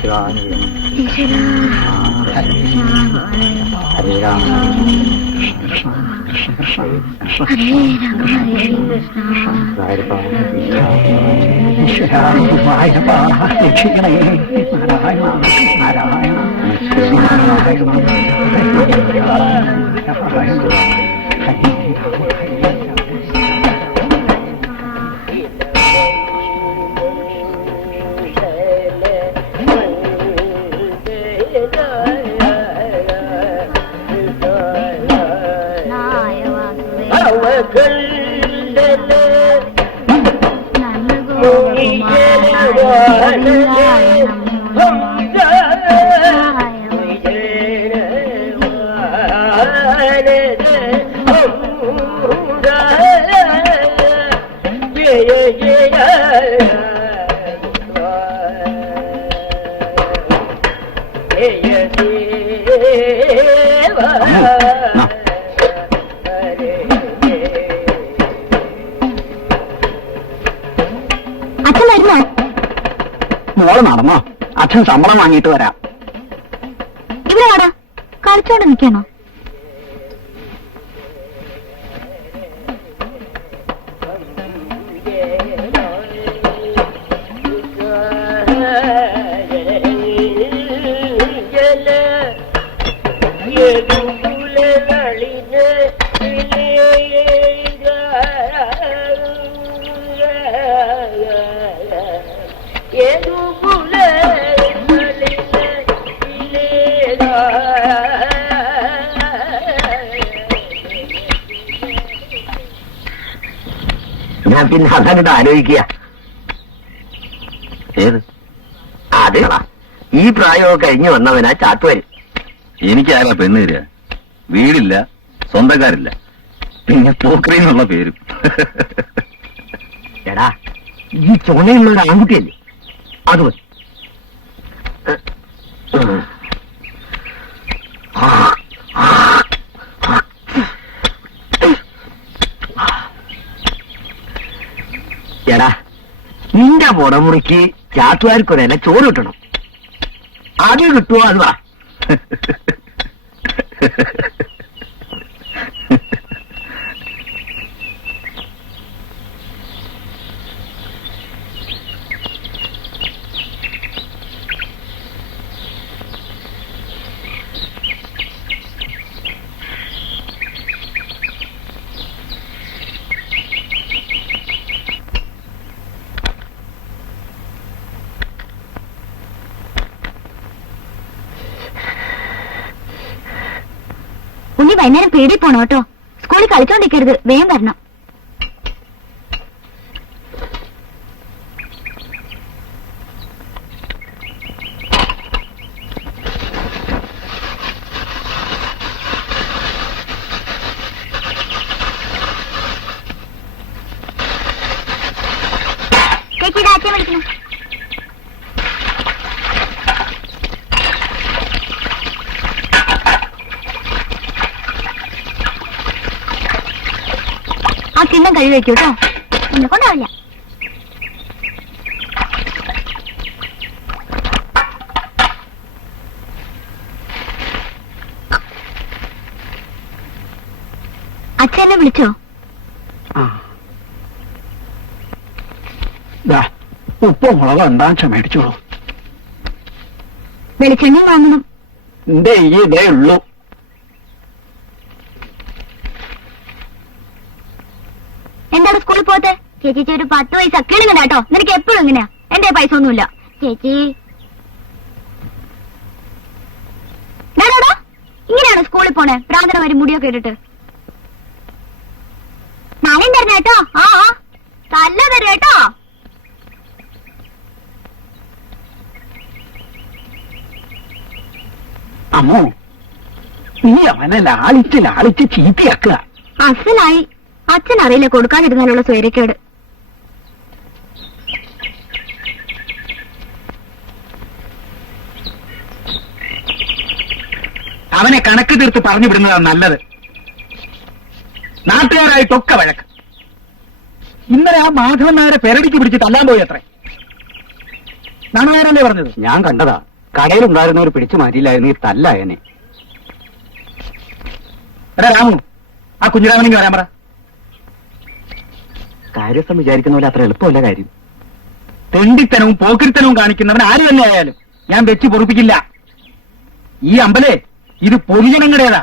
ഹരേ രാമ രക്ഷിക്കണേ നാരായണ നാരായണ നാരായണ മോള് നടന്നോ? അച്ഛൻ ശമ്പളം വാങ്ങിയിട്ട് വരാം. ഇവിടെ ആടാ കളിച്ചോണ്ട് നിൽക്കണോ? ഞാൻ പിന്നെ അതങ്ങോട്ട് ആലോചിക്കുക. ഏത് അതെടാ, ഈ പ്രായമൊക്കെ കഴിഞ്ഞു വന്നവനാ ചാത്തുവര്. എനിക്കാരാ പെണ്ണ് തരിക? വീടില്ല, സ്വന്തക്കാരില്ല, പിന്നെ പോക്രീന്നുള്ള പേരും. എടാ, ഈ ചുണയുള്ള ഒരു ആൺകുട്ടിയല്ലേ, അത് മതി. എടാ, നിന്റെ മുടമുറിക്ക് ചാത്തുകാർക്കൊരല്ല ചോറ് കിട്ടണം. അത് കിട്ടുമോ? അത് വാ. ഉണ്ണി വൈകുന്നേരം പേടി പോണോ കേട്ടോ. സ്കൂളിൽ കളിച്ചോണ്ടിരിക്കരുത്, വേഗം വരണം. ചേച്ചിയുടെ അച്ഛൻ വിളിക്കണം. ആ കിണ്ണം കഴിവ് വെക്കൂ കേട്ടോ, എന്നെ കൊണ്ടാവില്ല. അച്ഛനെ വിളിച്ചോ? ഉപ്പോ മുളകോ എന്താ മേടിച്ചോളൂ. വെളിച്ചെണ്ണയും വാങ്ങണം. എന്റെ ഈ ഇതേ ഉള്ളൂ. എന്താണ് സ്കൂളിൽ പോകത്തെ? ചേച്ചി ഒരു 10 പൈസ കിളിങ്ങണ്ട കേട്ടോ. നിനക്ക് എപ്പോഴും ഇങ്ങനെയാ. എന്റെ പൈസ ഒന്നുമില്ല ചേച്ചി. ഇങ്ങനെയാണ് സ്കൂളിൽ പോണേ? പ്രാർത്ഥന വരും മുടിയൊക്കെ ഇട്ടിട്ട്. നാളെയും തരണ കേട്ടോ. ആ തല്ല തരും കേട്ടോ. അമ്മോ, നീ അവനെ ലാളിച്ച് ചീത്തയാക്കുക. അസലായി. അച്ഛനറിയില്ല കൊടുക്കാതിരുന്നാലുള്ള സ്വൈരക്കേട്. അവനെ കണക്ക് തീർത്ത് പറഞ്ഞു വിടുന്നതാണ് നല്ലത്. നാട്ടുകാരായിട്ടൊക്കെ വഴക്ക്. ഇന്നലെ ആ മാധവൻ നായരെ പെരടിക്ക് പിടിച്ച് തല്ലാൻ പോയി അത്രേ. നാണുനായരല്ലേ പറഞ്ഞത്? ഞാൻ കണ്ടതാ. കടയിലുണ്ടായിരുന്നവർ പിടിച്ചു മാറ്റിയില്ലായിരുന്നു ഈ തല്ലായനെ. എടാ രാമു, ആ കുഞ്ഞിരാമനെങ്കിൽ വരാൻ പറ. കാര്യസ്ഥം വിചാരിക്കുന്ന പോലെ അത്ര എളുപ്പമല്ല കാര്യം. തെണ്ടിത്തനവും പോക്കിരിത്തനവും കാണിക്കുന്നവൻ ആര് തന്നെ ആയാലും ഞാൻ വെച്ച് പൊറുപ്പിക്കില്ല. ഈ അമ്പലേ ഇത് പൊതുജനങ്ങളുടേതാ.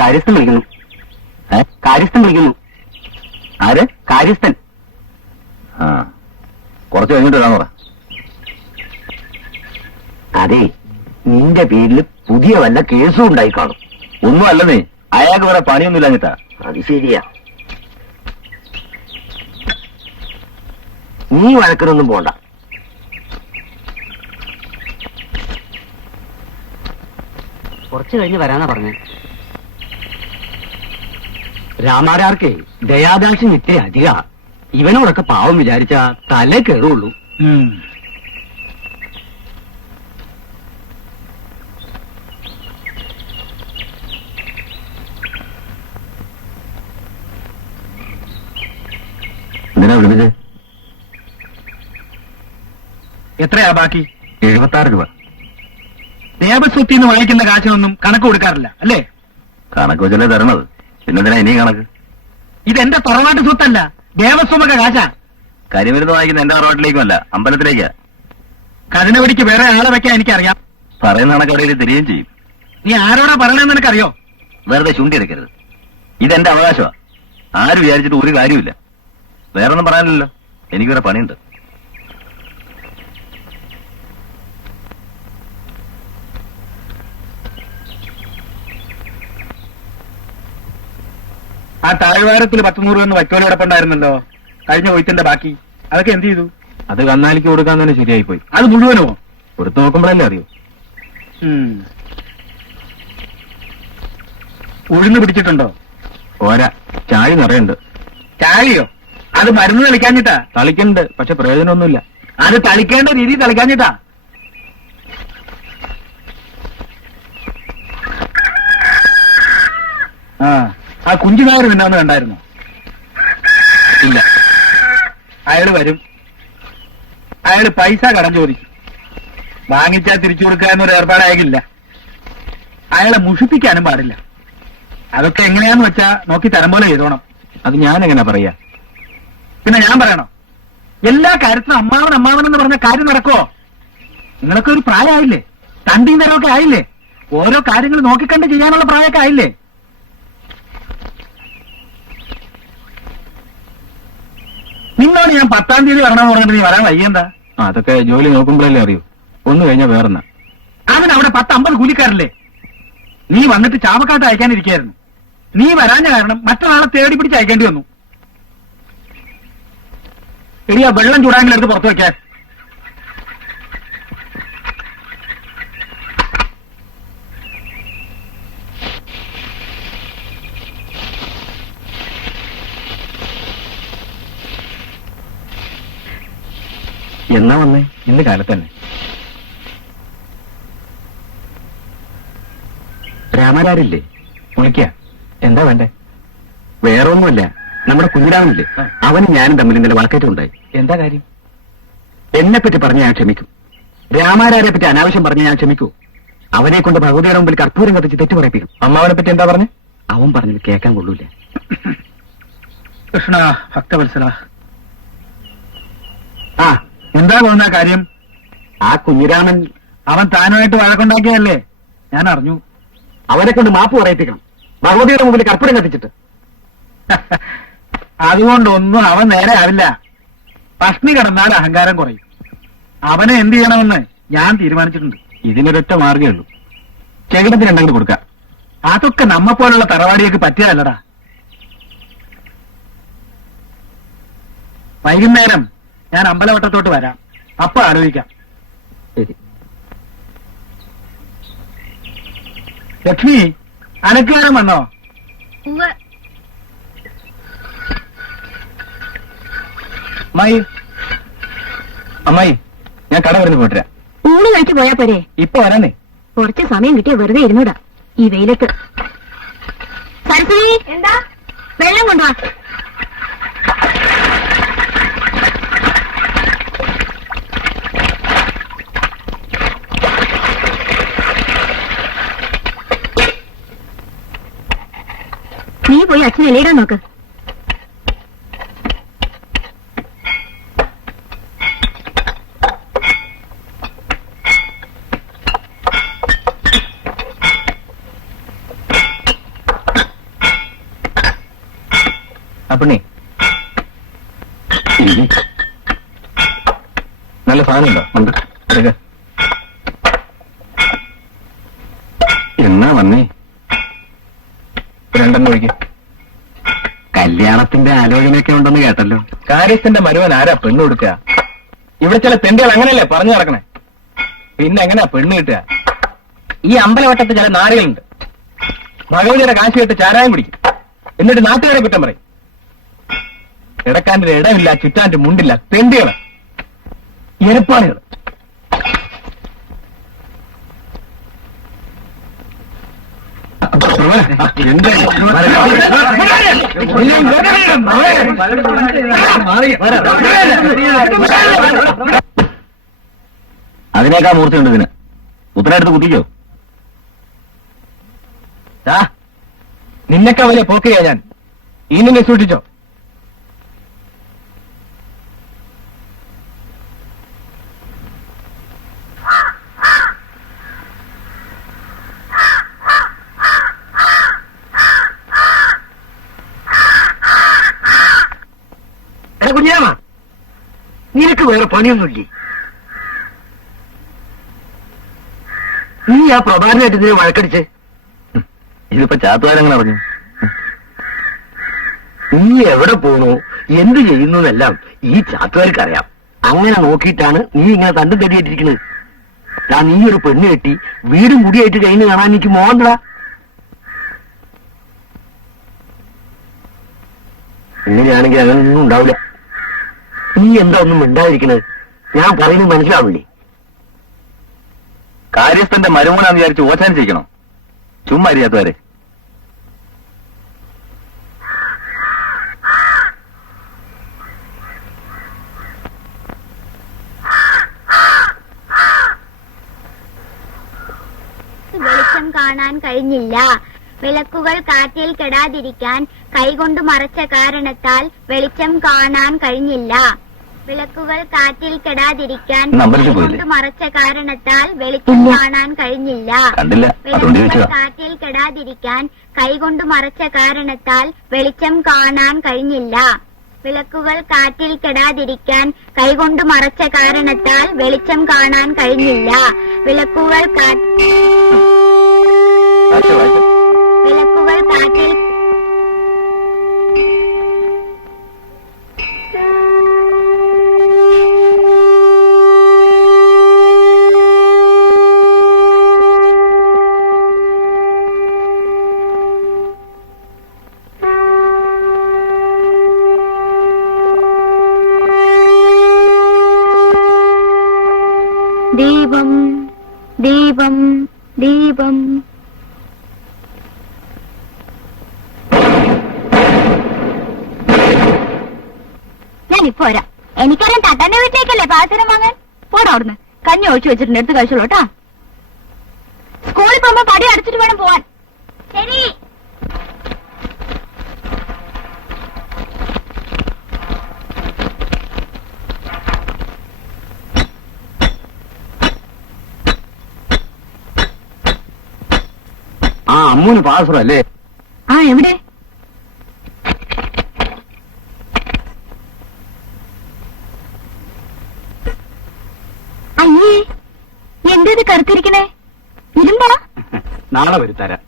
കാര്യസ്ഥൻ വിളിക്കുന്നു. കാര്യസ്ഥൻ വിളിക്കുന്നു. ആര്? കാര്യസ്ഥൻ. ആ, കുറച്ച് കഴിഞ്ഞിട്ട് വരാൻ പറ. അതെ, നിന്റെ പേരിൽ പുതിയ വല്ല കേസും ഉണ്ടായി കാണും. ഒന്നും അല്ലെന്നേ, അയാൾക്ക് വേറെ പണിയൊന്നും ഇല്ലാഞ്ഞിട്ടാ. അത് ശരിയാ. നീ വഴക്കിനൊന്നും പോണ്ട. കുറച്ച് കഴിഞ്ഞ് വരാനാ പറഞ്ഞേ. രാമാരാർക്കേ ദയാദാശം ഇത്രേ അധിക. ഇവനോടൊക്കെ പാവം വിചാരിച്ച തലേ കയറുള്ളൂ. എന്തിനാ വിളിച്ചത്? എത്രയാ ബാക്കി? 76 രൂപ. ദേവസ്വത്തിന്ന് വാങ്ങിക്കുന്ന കാശിനൊന്നും കണക്ക് കൊടുക്കാറില്ല അല്ലേ? കണക്ക് വെച്ചല്ലേ തരണത്, പിന്നെന്തിനാ ഇനിയും കണക്ക്? ഇതെന്റെ തറവാട്ട് സ്വത്തല്ല, ദേവസ്വമൊക്കെ കാശാ. കരിമരുന്ന് വാങ്ങിക്കുന്ന എന്റെ തറവാട്ടിലേക്കുമല്ല, അമ്പലത്തിലേക്കാ. കതിനവടിക്ക് വേറെ ആളെ വെക്കാൻ എനിക്കറിയാം. പറയുന്ന കണക്കടയിൽ തിരികെയും ചെയ്യും. നീ ആരോടാ പറയണെന്ന് നിനക്കറിയോ? വെറുതെ ചുണ്ടി എടുക്കരുത്. ഇതെന്റെ അവകാശമാ. ആര് വിചാരിച്ചിട്ട് ഒരു കാര്യമില്ല. വേറൊന്നും പറയാനില്ലല്ലോ, എനിക്ക് വേറെ പണിയുണ്ട്. ആ താഴ്വാരത്തിൽ 10-100 എന്ന് വൈക്കോല് കിടപ്പുണ്ടായിരുന്നല്ലോ, കഴിഞ്ഞ കൊയ്ത്തിന്റെ ബാക്കി. അതൊക്കെ എന്ത് ചെയ്തു? അത് കന്നാലിക്ക് കൊടുക്കാൻ തന്നെ ശരിയായി പോയി. അത് മുഴുവനോ? കൊടുത്തു നോക്കുമ്പോഴല്ലേ അറിയൂ. ഉഴുന്ന് പിടിച്ചിട്ടുണ്ടോ? പോരാ, ചാഴി നിറയുണ്ട്. ചാഴിയോ? അത് മരുന്ന് തളിക്കാഞ്ഞിട്ടാ? തളിക്കുന്നുണ്ട്, പക്ഷെ പ്രയോജനമൊന്നുമില്ല. അത് തളിക്കേണ്ട രീതി തളിക്കാഞ്ഞിട്ടാ. ആ കുഞ്ചുനായർ നിന്നെ ഒന്ന് കണ്ടായിരുന്നോ? ഇല്ല. അയാള് വരും. അയാള് പൈസ കടം ചോദിക്കും. വാങ്ങിച്ചാൽ തിരിച്ചു കൊടുക്കുക എന്നൊരു ഏർപ്പാടായില്ല. അയാളെ മുഷിപ്പിക്കാനും പാടില്ല. അതൊക്കെ എങ്ങനെയാന്ന് വെച്ചാ നോക്കി തരം പോലെ ചെയ്തോണം. അത് ഞാൻ എങ്ങനെ പറയാ? പിന്നെ ഞാൻ പറയണോ? എല്ലാ കാര്യത്തിനും അമ്മാവൻ എന്ന് പറഞ്ഞ കാര്യം നടക്കുവോ? നിങ്ങളൊക്കെ ഒരു പ്രായമായില്ലേ? തണ്ടിയും തരമൊക്കെ ആയില്ലേ? ഓരോ കാര്യങ്ങൾ നോക്കിക്കണ്ട് ചെയ്യാനുള്ള പ്രായമൊക്കെ ആയില്ലേ? നിന്നോട് ഞാൻ 10-ാം തീയതി വരണമെന്ന് പറഞ്ഞിട്ട് നീ വരാൻ വയ്യെന്താ? അതൊക്കെ ജോലി നോക്കുമ്പോഴല്ലേ അറിയൂ. ഒന്ന് കഴിഞ്ഞാൽ വേറെന്നാ. അവനവിടെ 10-50 കൂലിക്കാരല്ലേ? നീ വന്നിട്ട് ചാവക്കാട്ട് അയക്കാനിരിക്കായിരുന്നു. നീ വരാഞ്ഞ കാരണം മറ്റൊരാളെ തേടി പിടിച്ച് അയക്കേണ്ടി വന്നു. എടിയാ വെള്ളം ചൂടാങ്കിലെടുത്ത് പുറത്തു വയ്ക്കാൻ. എന്നാ വന്നേ? ഇന്ന് കാലത്ത് തന്നെ. രാമരാരില്ലേ? വിളിക്ക. എന്താ വേണ്ടേ? വേറെ ഒന്നുമല്ല, നമ്മുടെ കുഞ്ഞിരാമനില്ലേ, അവനും ഞാനും തമ്മിൽ ഇന്നലെ വാക്കേറ്റം ഉണ്ടായി. എന്താ കാര്യം? എന്നെ പറ്റി പറഞ്ഞ ഞാൻ ക്ഷമിക്കും. രാമാരാരെ പറ്റി അനാവശ്യം പറഞ്ഞ ഞാൻ ക്ഷമിക്കൂ. അവനെ കൊണ്ട് ഭഗവതിയുടെ മുമ്പിൽ കർപ്പൂരം കത്തിച്ച് തെറ്റു പറയിപ്പിക്കും. അമ്മാവനെ പറ്റി എന്താ പറഞ്ഞേ? അവൻ പറഞ്ഞത് കേൾക്കാൻ കൊള്ളൂല. കൃഷ്ണ ഭക്തവത്സല, ആ എന്താ പോകുന്ന കാര്യം? ആ കുഞ്ഞിരാമൻ അവൻ താനുമായിട്ട് വഴക്കുണ്ടാക്കിയതല്ലേ? ഞാൻ അറിഞ്ഞു. അവനെ കൊണ്ട് മാപ്പ് പറയിപ്പിക്കണം, ഭഗവതിയുടെ മുമ്പിൽ കർപ്പൂരം കത്തിച്ചിട്ട്. അതുകൊണ്ടൊന്നും അവൻ നേരെ ആവില്ല. പഷ്ണി കിടന്നാൽ അഹങ്കാരം കുറയും. അവനെ എന്ത് ചെയ്യണമെന്ന് ഞാൻ തീരുമാനിച്ചിട്ടുണ്ട്. ഇതിനൊരൊറ്റ മാർഗ്ഗമേ ഉള്ളൂ. ചെകിടത്തിനുണ്ടെങ്കിൽ കൊടുക്കാം. അതൊക്കെ നമ്മപ്പോലുള്ള തറവാടിയൊക്കെ പറ്റിയതല്ലടാ. വൈകുന്നേരം ഞാൻ അമ്പലവട്ടത്തോട്ട് വരാം, അപ്പൊ ആലോചിക്കാം. ശരി. ലക്ഷ്മി, അനക്കുകാരൻ വന്നോ? അമ്മായി, അമ്മായി, ഞാൻ കട വരുന്നു പോട്ടെ. ഊണ് കഴിച്ചു പോയാ പോരെ? ഇപ്പൊ വരാനേ. കുറച്ച് സമയം കിട്ടിയ വെറുതെ ഇരുന്നൂടാ ഈ വെയിലത്ത്. സരസ്വതി, എന്താ? വെള്ളം കൊണ്ടുവാ. ഒന്ന് എളിയിടാൻ നോക്ക്. അപ്പണി നല്ല സാധനമുണ്ടോ? ഉണ്ട്. എന്നാ വന്നേ? രണ്ടെണ്ണം ഒഴിക്കും. കല്യാണത്തിന്റെ ആലോചനയൊക്കെ ഉണ്ടെന്ന് കേട്ടല്ലോ. കാര്യസ്ഥന്റെ മരുവൻ ആരാ പെണ്ണ് കൊടുക്കുക? ഇവിടെ ചില തെണ്ടികൾ അങ്ങനെയല്ലേ പറഞ്ഞു നടക്കണേ. പിന്നെ എങ്ങനെയാ പെണ്ണ് കിട്ടുക? ഈ അമ്പലവട്ടത്ത് ചില നാടുകളുണ്ട്. ഭഗവതിയുടെ കാശ് കേട്ട് ചാരായം പിടിക്കും. എന്നിട്ട് നാട്ടുകാരെ കുറ്റം പറയും. കിടക്കാൻ്റെ ഇടമില്ല, ചുറ്റാൻ്റെ മുണ്ടില്ല. തെണ്ടികള്, എരപ്പാളികൾ. അതിനേക്കാ മൂർച്ചയുണ്ട് ഇതിന്. ഉത്തരടുത്ത് കുത്തിക്കോ. നിന്നെക്കാ വലിയ പോക്കുകയാ ഞാൻ. ഇനി സൂക്ഷിച്ചോ. കുഞ്ഞാമ, നിനക്ക് വേറെ പണിയൊന്നുമില്ലേ? നീ ആ പ്രഭാകരനായിട്ട് ഇതിനെ വഴക്കടിച്ച്. ഇതിപ്പോ ചാത്തുകാരങ്ങനെ പറഞ്ഞു. നീ എവിടെ പോണു, എന്ത് ചെയ്യുന്നു എന്നെല്ലാം ഈ ചാത്തുകാർക്ക് അറിയാം. അങ്ങനെ നോക്കിയിട്ടാണ് നീ ഇങ്ങനെ തണ്ടും തെടിയിട്ടിരിക്കുന്നത്. നീ ഒരു പെണ്ണ് കെട്ടി വീടും മുടിയായിട്ട് കഴിഞ്ഞ് കാണാൻ എനിക്ക് മോഹണ്ടടാ. ഇങ്ങനെയാണെങ്കിൽ അങ്ങനൊന്നും ഉണ്ടാവില്ല. നീ എന്താ ഒന്നും മിണ്ടാതിരിക്കണത്? ഞാൻ പറയുന്നത് മനസ്സിലാവില്ലേ? കാര്യസ്ഥന്റെ മരുമോനാന്ന് വിചാരിച്ച് ഓച്ചാൻ ചെയ്യണോ? ചുമ്മാ അറിയാത്തവരെ. വെളിച്ചം കാണാൻ കഴിഞ്ഞില്ല. വിളക്കുകൾ കാറ്റിൽ കെടാതിരിക്കാൻ കൈകൊണ്ട് മറച്ച കാരണത്താൽ വെളിച്ചം കാണാൻ കഴിഞ്ഞില്ല. വിളക്കുകൾ കാറ്റിൽ കെടാതിരിക്കാൻ കൈകൊണ്ട് മറച്ച കാരണത്താൽ വെളിച്ചം കാണാൻ കഴിഞ്ഞില്ല. വിളക്കുകൾ കാറ്റിൽ കെടാതിരിക്കാൻ കൈകൊണ്ട് മറച്ച കാരണത്താൽ വെളിച്ചം കാണാൻ കഴിഞ്ഞില്ല. വിളക്കുകൾ കാറ്റിൽ കെടാതിരിക്കാൻ കൈകൊണ്ട് മറച്ച കാരണത്താൽ വെളിച്ചം കാണാൻ കഴിഞ്ഞില്ല. വിളക്കുകൾ വിളക്കുകൾ കാറ്റിൽ ദീപം ദീപം ദീപം. ഞാനിപ്പോ വരാം. എനിക്കറിയാം തട്ടാന്റെ വീട്ടിലേക്കല്ലേ പാചകം വാങ്ങാൻ. പോടാ അവിടുന്ന്. കഞ്ഞി ഒഴിച്ചു വെച്ചിട്ടുണ്ട്, എടുത്ത് കഴിച്ചോളൂ കേട്ടാ. സ്കൂളിൽ പോകുമ്പോ പടി അടച്ചിട്ട് വേണം പോവാൻ. ശരി. അമ്മൂന് പാസ്വർ അല്ലേ? എവിടെ? അയ്യേ, എന്തേത് കറുത്തിരിക്കണേ? ഇരുമ്പാ? നാളെ വരുത്തരാം.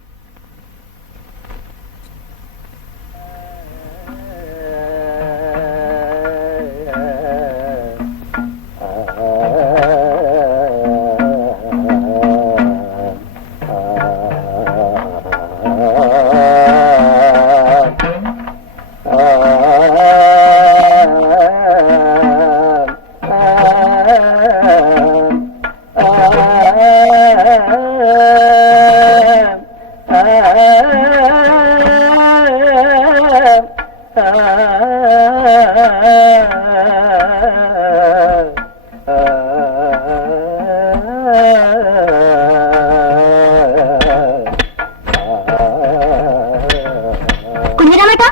കുഞ്ഞിരാമേട്ടാ,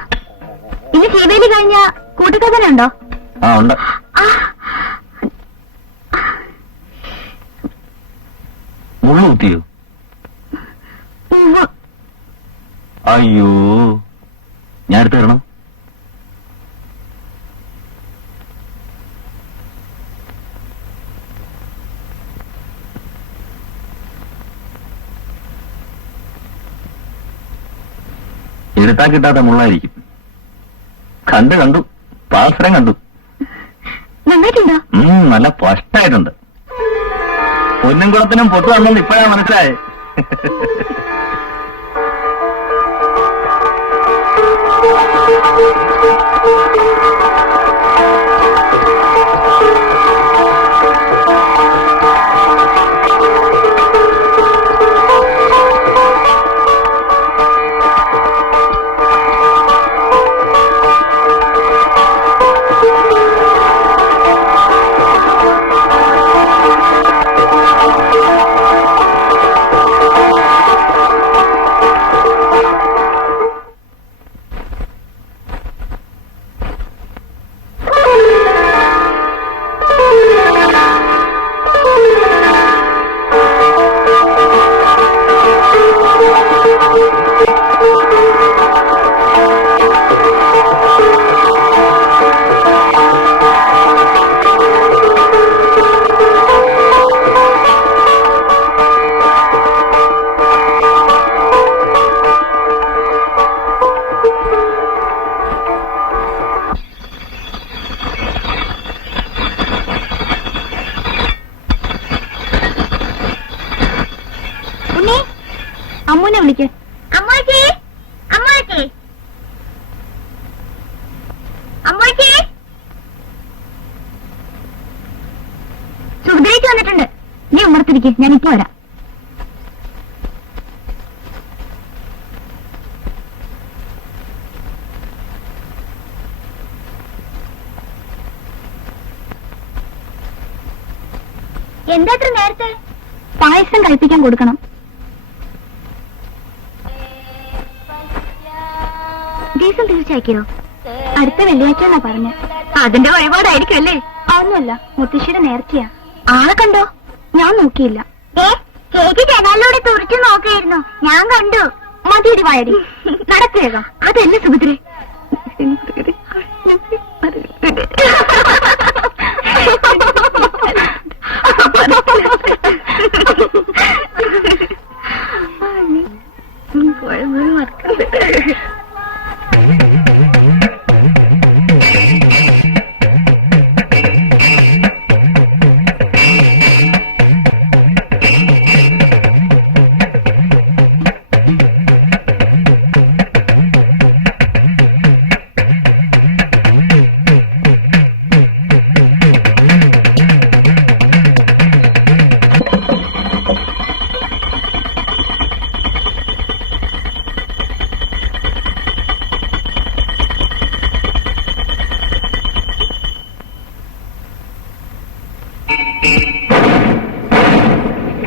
വയറുവേദന ഉണ്ടോ? ആ ഉണ്ട്. മുള്ളു കുത്തിയോ? അയ്യോ, ഞാൻ എടുത്തു തരണം. എടുത്താ കിട്ടാത്ത മുള്ളായിരിക്കും. കണ്ടു പാത്രം കണ്ടു. നന്നായിട്ടുണ്ടോ? നല്ല സ്പഷ്ടായിട്ടുണ്ട്. പൊന്നും കുളത്തിനും പൊട്ടു വന്നെന്ന് ഇപ്പോഴാ മനസ്സിലായേ. അമ്മൂനെ വിളിക്ക്. അമ്മൂച്ചി, അമ്മൂച്ചി, അമ്മൂച്ചി. സുഖദേച്ചി വന്നിട്ടുണ്ട്. നീ ഉമ്മറത്തിരിക്കെ, ഞാൻ ഇപ്പൊ വരാം. എന്താ അത്ര നേരത്തെ? പായസം കഴിപ്പിക്കാൻ കൊടുക്കണം. ഡീസൽ തീർച്ചയാക്കിയോ? അടുത്ത വെള്ളിയാഴ്ച എന്നാ പറഞ്ഞ. അതിന്റെ വഴിപാടായിരിക്കും അല്ലേ? അതൊന്നുമല്ല, മുത്തശ്ശിയുടെ നേർച്ചയാ. ആളെ കണ്ടോ? ഞാൻ നോക്കിയില്ല. ചേച്ചി ജനാലിലൂടെ തുറച്ചു നോക്കിയിരുന്നു, ഞാൻ കണ്ടു. മതിയൊരു വയറി നടത്തിയേക്കാം. അതല്ലേ സുഭദ്രേ?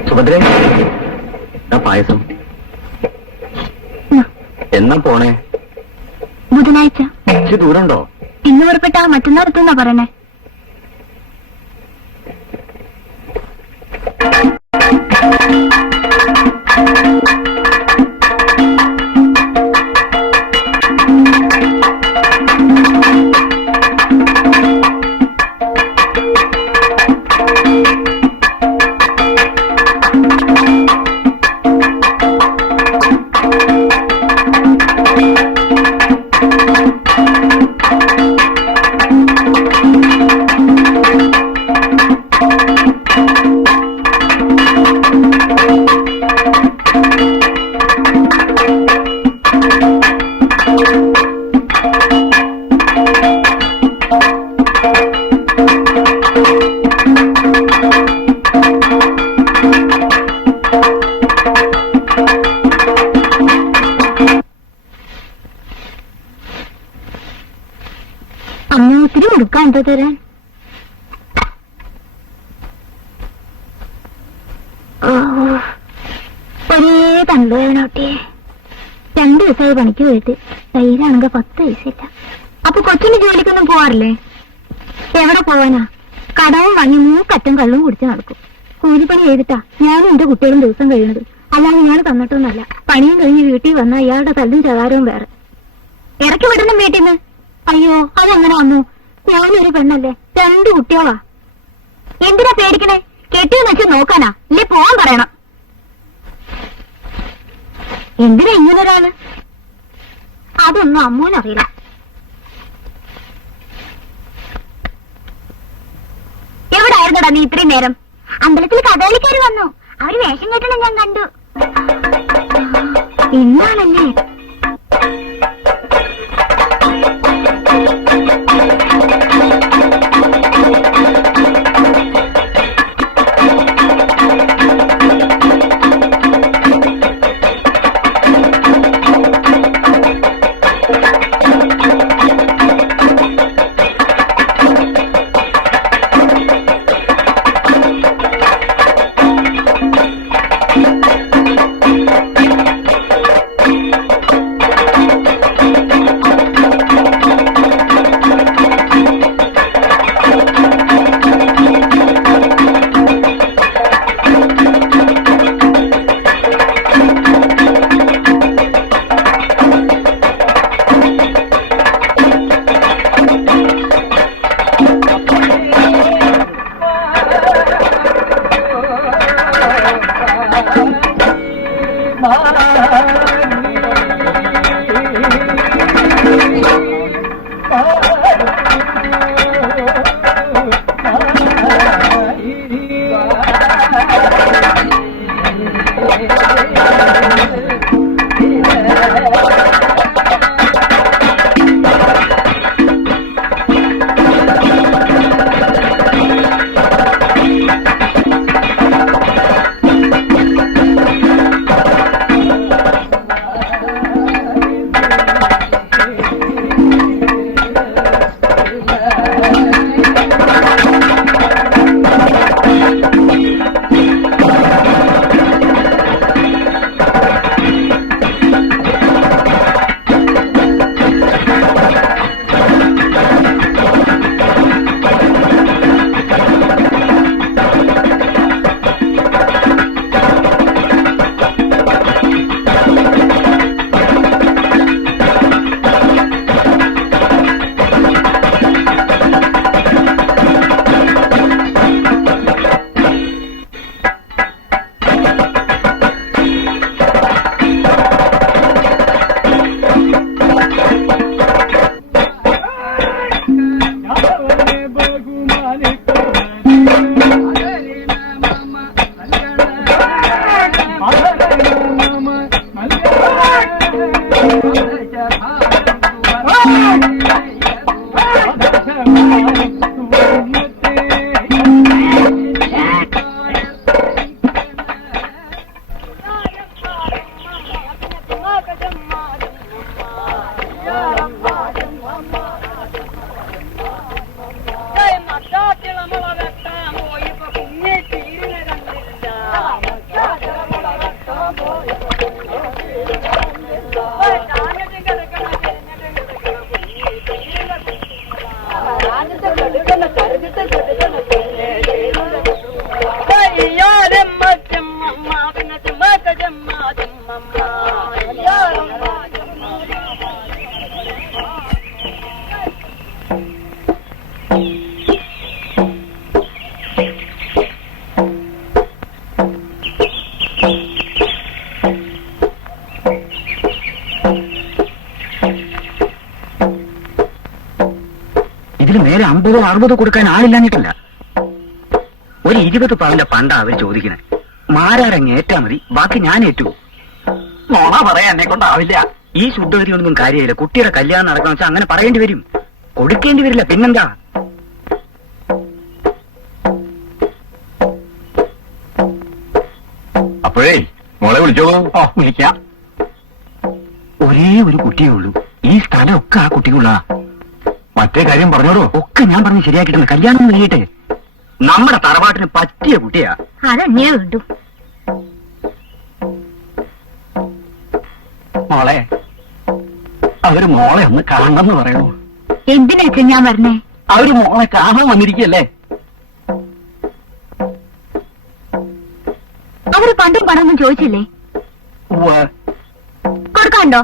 സുഭദ്രേ, പായസം എന്നാ പോണേ? ബുധനാഴ്ച. ഇച്ചിരി ദൂരമുണ്ടോ? ഇന്ന് പുറപ്പെട്ടാ മറ്റന്നാളെത്തുന്നാ പറയണേ. അമ്മ ഒത്തിരി കൊടുക്കാൻ എന്താ തരാൻ? ഒരേ തണ്ടു വേണോട്ടെ. 2 ദിവസമായി പണിക്ക് പോയിട്ട്. കയ്യിലാണെങ്കിൽ 10 പൈസ ഇല്ല. അപ്പൊ കൊച്ചിന് ജോലിക്കൊന്നും പോവാറില്ലേ? എവിടെ പോവാനാ? കടവും വാങ്ങി മൂക്കറ്റം കള്ളും കുടിച്ച് നടക്കും. കൂലിപ്പണി ചെയ്തിട്ടാ ഞാനും എന്റെ കുട്ടികളും ദിവസം കഴിയുന്നത്. അല്ലാതെ ഞാൻ തന്നിട്ടൊന്നല്ല. പണിയും കഴിഞ്ഞ് വീട്ടിൽ വന്ന ഇയാളുടെ തല്ലും ചകാരവും വേറെ. ഇറക്കി വിടണം വീട്ടിൽ നിന്ന്. അയ്യോ, അതെങ്ങനെ വന്നു? ഞാനൊരു പെണ്ണല്ലേ, 2 കുട്ടികളാ. എന്തിനാ പേടിക്കണേ? കെട്ടിയെന്ന് വെച്ച് നോക്കാനാ, ഇല്ലേ പോവാൻ പറയണം. എന്തിനാ ഇങ്ങനൊരാള്? അതൊന്നും അമ്മൂനറിയില്ല. എവിടായിരുന്നടാ നീ ഇത്രയും നേരം? അമ്പലത്തിൽ കഥകളിക്കാര് വന്നു. അവര് വേഷം കെട്ടണം ഞാൻ കണ്ടു. ഇന്നാണല്ലേ? ഇതിന് മേലെ 50 60 കൊടുക്കാൻ ആളില്ലാഞ്ഞിട്ടല്ല. ഒരു 20 പവന്റെ പണ്ടാ അവർ ചോദിക്കുന്നത്. മാരാരങ്ങ് ഏറ്റാ മതി, ബാക്കി ഞാൻ ഏറ്റു. നോണ പറയാൻ എന്നെ കൊണ്ടാവില്ല. ഈ ശുദ്ധഗതിയൊന്നും കാര്യമില്ല. കുട്ടിയുടെ കല്യാണം നടക്കണം വെച്ചാൽ അങ്ങനെ പറയേണ്ടി വരും. കൊടുക്കേണ്ടി വരില്ല, പിന്നെന്താ? അപ്പോഴേ മോളെ വിളിച്ചോളൂ. വിളിക്കാം. ഒരേ ഒരു കുട്ടിയേ ഉള്ളൂ. ഈ സ്ഥലമൊക്കെ ആ കുട്ടിക്കുള്ള. മറ്റേ കാര്യം പറഞ്ഞോളൂ. ഒക്കെ ഞാൻ പറഞ്ഞ് ശരിയാക്കിയിട്ടുണ്ട്. കല്യാണം കഴിയട്ടെ. നമ്മുടെ തറവാട്ടിന് പറ്റിയ കുട്ടിയാ. അതന്നെ വേണ്ടു. മോളെ അവര് മോളെ ഒന്ന് കാണണമെന്ന് പറയണു. എന്തിനാ ഞാൻ പറഞ്ഞേ? അവര് മോളെ കാണാൻ വന്നിരിക്കല്ലേ? അവര് പണ്ടും പണമൊന്നും ചോദിച്ചില്ലേ? കൊടുക്കാണ്ടോ?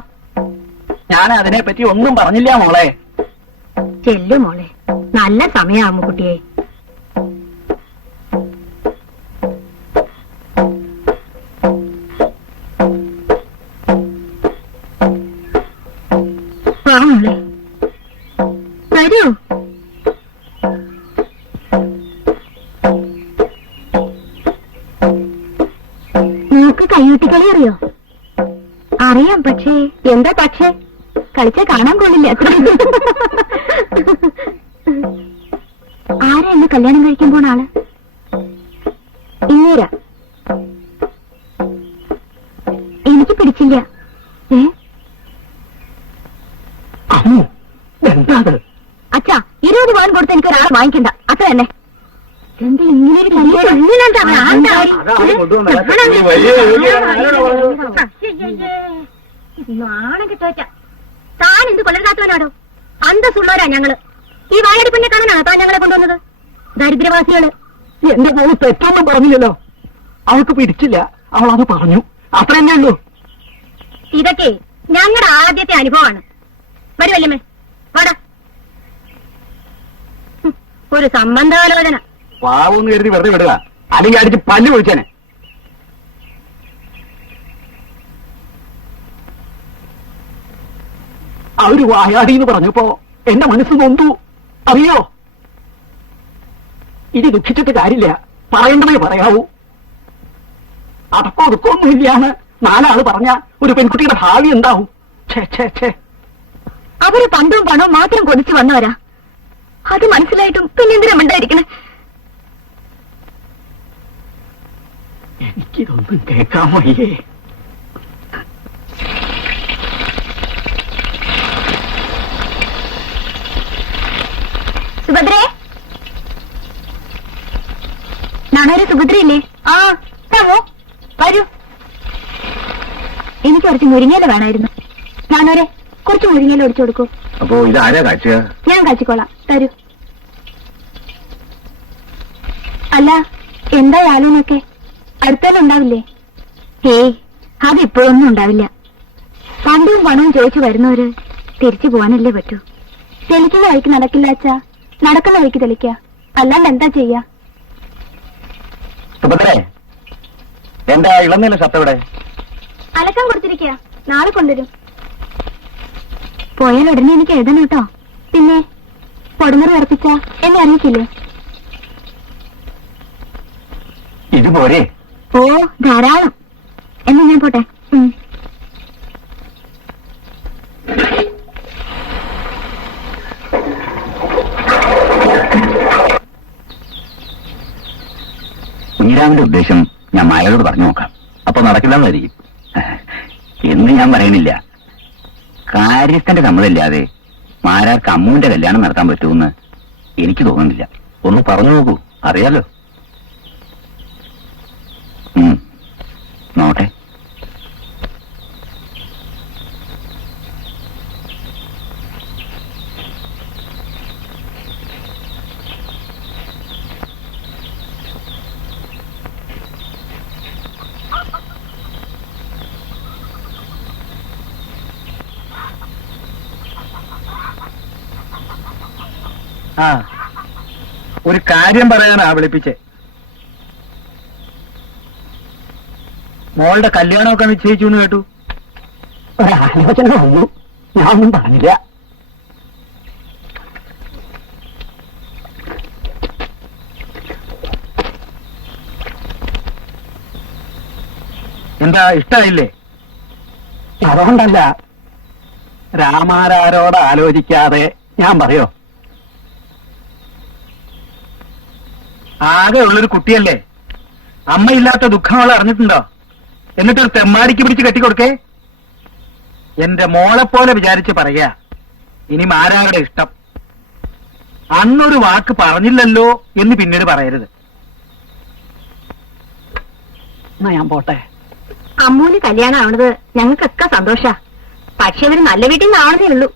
ഞാൻ അതിനെ പറ്റി ഒന്നും പറഞ്ഞില്ല മോളെ. ചെല്ലു മോളെ, നല്ല സമയാ അമ്മുക്കുട്ടിയെ. വാ മോളെ, വരൂ. നിനക്ക് കയ്യൂട്ടിക്കളി അറിയോ? അറിയാം, പക്ഷേ എന്താ പക്ഷേ? കളിച്ച കാണാൻ കൊള്ളില്ല അത്ര. ആരാ എന്നെ കല്യാണം കഴിക്കാൻ പോണ ആള്? ഇന്നേര. എനിക്ക് പിടിച്ചില്ല. എന്താ അച്ഛാ, 20 പവൻ കൊടുത്ത് എനിക്ക് ഒരാളെ വാങ്ങിക്കണ്ട, അത്ര തന്നെ. എന്താ ഇങ്ങനെ ഒരു നാണം കിട്ടോച്ച. താൻ എന്ത് കൊല്ലരാത്തവനാടോ? അന്തസ്സുള്ളവരാ ഞങ്ങള്. ഈ വായടിപ്പിന്നെ കാണാനാണ് താൻ ഞങ്ങളെ കൊണ്ടുവന്നത്? ദരിദ്രവാസികള്. എന്റെ മോള് തെറ്റൊന്നും പറഞ്ഞില്ലല്ലോ. അവൾക്ക് പിടിച്ചില്ല, അവൾ അത് പറഞ്ഞു, അത്ര തന്നെ ഉള്ളൂ. ഇതൊക്കെ ഞങ്ങളുടെ ആദ്യത്തെ അനുഭവമാണ്. വരുമല്ലേ വാടാ. ഒരു സംബന്ധാലോചന. പാവെന്ന് കരുതി വെറുതെ വിടുക, അല്ലെങ്കിൽ അടിച്ച് പല്ല് പൊളിച്ചേനെ. അവര് വായാടി എന്ന് പറഞ്ഞപ്പോ എന്റെ മനസ്സ് നൊന്തു, അറിയോ? ഇനി ദുഃഖിച്ചിട്ട് കാര്യമില്ല, പറയേണ്ടതേ പറയാവൂ. അടക്കോ ഒതുക്കൊന്നും ഇല്ലാന്ന് 4 ആള് പറഞ്ഞ ഒരു പെൺകുട്ടിയുടെ ഭാവി എന്താവും? അവര് പണ്ടും പണവും മാത്രം കൊതിച്ചു വന്നവരാ. അത് മനസ്സിലായിട്ടും പിന്നെന്തിനാ മിണ്ടായിരിക്കണേ? എനിക്കിതൊന്നും കേൾക്കാൻ വയ്യേ. സുഭദ്രേ, നാണൊരു സുഭദ്രയില്ലേ? ആ താമോ, വരൂ. എനിക്ക് കുറച്ച് മുരിങ്ങയില വേണമായിരുന്നു. നാണോരെ, കുറച്ച് മുരിങ്ങയില ഒടിച്ചു കൊടുക്കൂ. അപ്പോ ഇതാരാ കാച്ചുക? ഞാൻ കാച്ചിക്കോളാം, തരൂ. അല്ല, എന്താ ആലോനൊക്കെ അടുത്തെല്ലാം ഉണ്ടാവില്ലേ? ഏയ്, അതിപ്പോഴൊന്നും ഉണ്ടാവില്ല. പണ്ടും പണവും ചോദിച്ചു വരുന്നവര് തിരിച്ചു പോകാനല്ലേ പറ്റൂ. തെളിക്കുന്ന വഴിക്ക് നടക്കില്ല അച്ഛാ, നടക്കുന്ന വഴിക്ക് തെളിക്ക, അല്ലാണ്ട് എന്താ ചെയ്യാ? സുഭദ്രേ, എന്താ ഇളനീല ഷർട്ട് ഇവിടെ? അലക്കം കൊടുത്തിരിക്കുക, നാളെ കൊണ്ടുവരും. പോയാൽ ഉടനെ എനിക്ക് എഴുതണം കേട്ടോ. പിന്നെ പൊടുന്നറി ഉറപ്പിച്ച എന്നെ അറിയിക്കില്ലേ? ഇത് പോരെ? ഓ, ധാരാളം. എന്നാ ഞാൻ പോട്ടെ. കുഞ്ഞിരാമന്റെ ഉദ്ദേശം ഞാൻ മായയോട് പറഞ്ഞു നോക്കാം. അപ്പൊ നടക്കില്ലെന്നായിരിക്കും എന്ന് ഞാൻ പറയുന്നില്ല. കാര്യസ്ഥന്റെ സമ്മതമില്ലാതെ മാരാർക്ക് അമ്മുവിന്റെ കല്യാണം നടത്താൻ പറ്റുമെന്ന് എനിക്ക് തോന്നുന്നില്ല. ഒന്ന് പറഞ്ഞു നോക്കൂ, അറിയാലോ. നോട്ടെ. ആ, ഒരു കാര്യം പറയാനാ വിളിപ്പിച്ചേ. മോളുടെ കല്യാണമൊക്കെ നിശ്ചയിച്ചു എന്ന് കേട്ടു. ഒരാലോചന വന്നു, ഞാൻ ഒന്നും പറഞ്ഞില്ല. എന്താ, ഇഷ്ടായില്ലേ? അതുകൊണ്ടല്ല, രാമാരാരോട് ആലോചിക്കാതെ ഞാൻ പറയോ? ആകെ ഉള്ളൊരു കുട്ടിയല്ലേ, അമ്മയില്ലാത്ത ദുഃഖം അവൾ അറിഞ്ഞിട്ടുണ്ടോ? എന്നിട്ടൊരു തെമ്മാടിക്ക് പിടിച്ച് കെട്ടിക്കൊടുക്കേ? എന്റെ മോളെപ്പോലെ വിചാരിച്ച് പറയാ. ഇനി മാരാരുടെ ഇഷ്ടം. അന്നൊരു വാക്ക് പറഞ്ഞില്ലല്ലോ എന്ന് പിന്നീട് പറയരുത്. എന്നാ ഞാൻ പോട്ടെ. അമ്മൂന് കല്യാണം ആവണത് ഞങ്ങൾക്കൊക്കെ സന്തോഷാ. പക്ഷെ അവര് നല്ല വീട്ടിൽ നിന്നാണെന്നേ ഉള്ളൂ.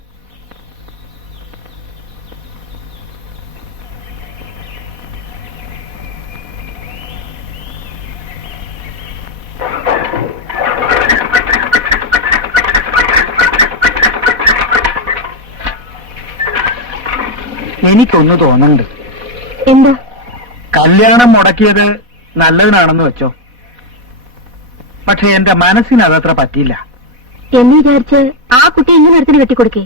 എനിക്കൊന്ന് തോന്നുന്നുണ്ട്. എന്താ? കല്യാണം മുടക്കിയത് നല്ലതിനാണെന്ന് വെച്ചോ, പക്ഷെ എന്റെ മനസ്സിന് അതത്ര പറ്റിയില്ല. എന്ന് വിചാരിച്ച് ആ കുട്ടി ഇങ്ങനെ ഒരുത്തിന് കെട്ടിക്കൊടുക്കേ?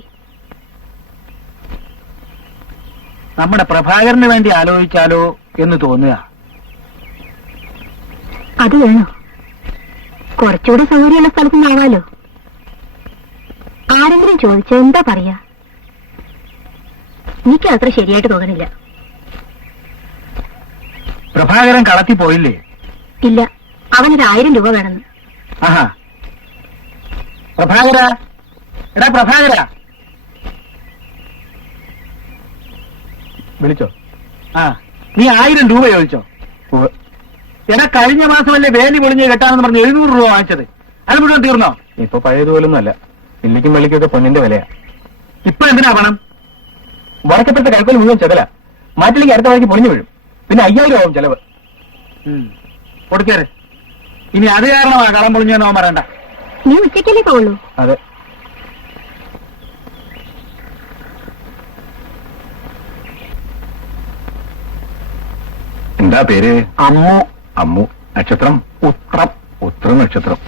നമ്മുടെ പ്രഭാകരന് വേണ്ടി ആലോചിച്ചാലോ എന്ന് തോന്നുക. അത് വേണോ? കുറച്ചുകൂടെ സൗകര്യമുള്ള സ്ഥലത്ത് നിന്നാവാലോ. ആരെങ്കിലും ചോദിച്ചാ എന്താ പറയാ? എനിക്ക് അത്ര ശരിയായിട്ട് തോന്നണില്ല. പ്രഭാകരൻ കളത്തി പോയില്ലേ? ഇല്ല, അവനൊരു 1000 രൂപ വേണമെന്ന്. ആഹാ, പ്രഭാകര, എടാ പ്രഭാകര, വിളിച്ചോ? ആ, നീ 1000 രൂപ ചോദിച്ചോ? എടാ, കഴിഞ്ഞ മാസമല്ലേ വേലി പൊളിഞ്ഞ് കെട്ടാണെന്ന് പറഞ്ഞ് 700 രൂപ വാങ്ങിച്ചത്, അത് മുഴുവൻ തീർന്നോ? ഇപ്പൊ പഴയതുപോലൊന്നും അല്ല. ഇല്ലിക്കും വെള്ളിക്കൊക്കെ പൊന്നിന്റെ വിലയാ. ഇപ്പൊ എന്തിനാ പണം? വടക്കപ്പെട്ട കൽപ്പന മുഴുവൻ ചെതല. മാറ്റില്ലെങ്കിൽ അടുത്ത വഴിക്ക് പൊളിഞ്ഞു വീഴും. പിന്നെ 5000 ആവും ചെലവ്. കൊടുക്കേറ്. ഇനി അത് കാരണമാ കളം പൊളിഞ്ഞെന്നോ പറയണ്ട. നീ ഉച്ചയ്ക്കല്ലേ പോകുള്ളൂ? അതെ. എന്താ പേര്? അമ്മു. അമ്മു. നക്ഷത്രം? ഉത്രം. ഉത്ര നക്ഷത്രം.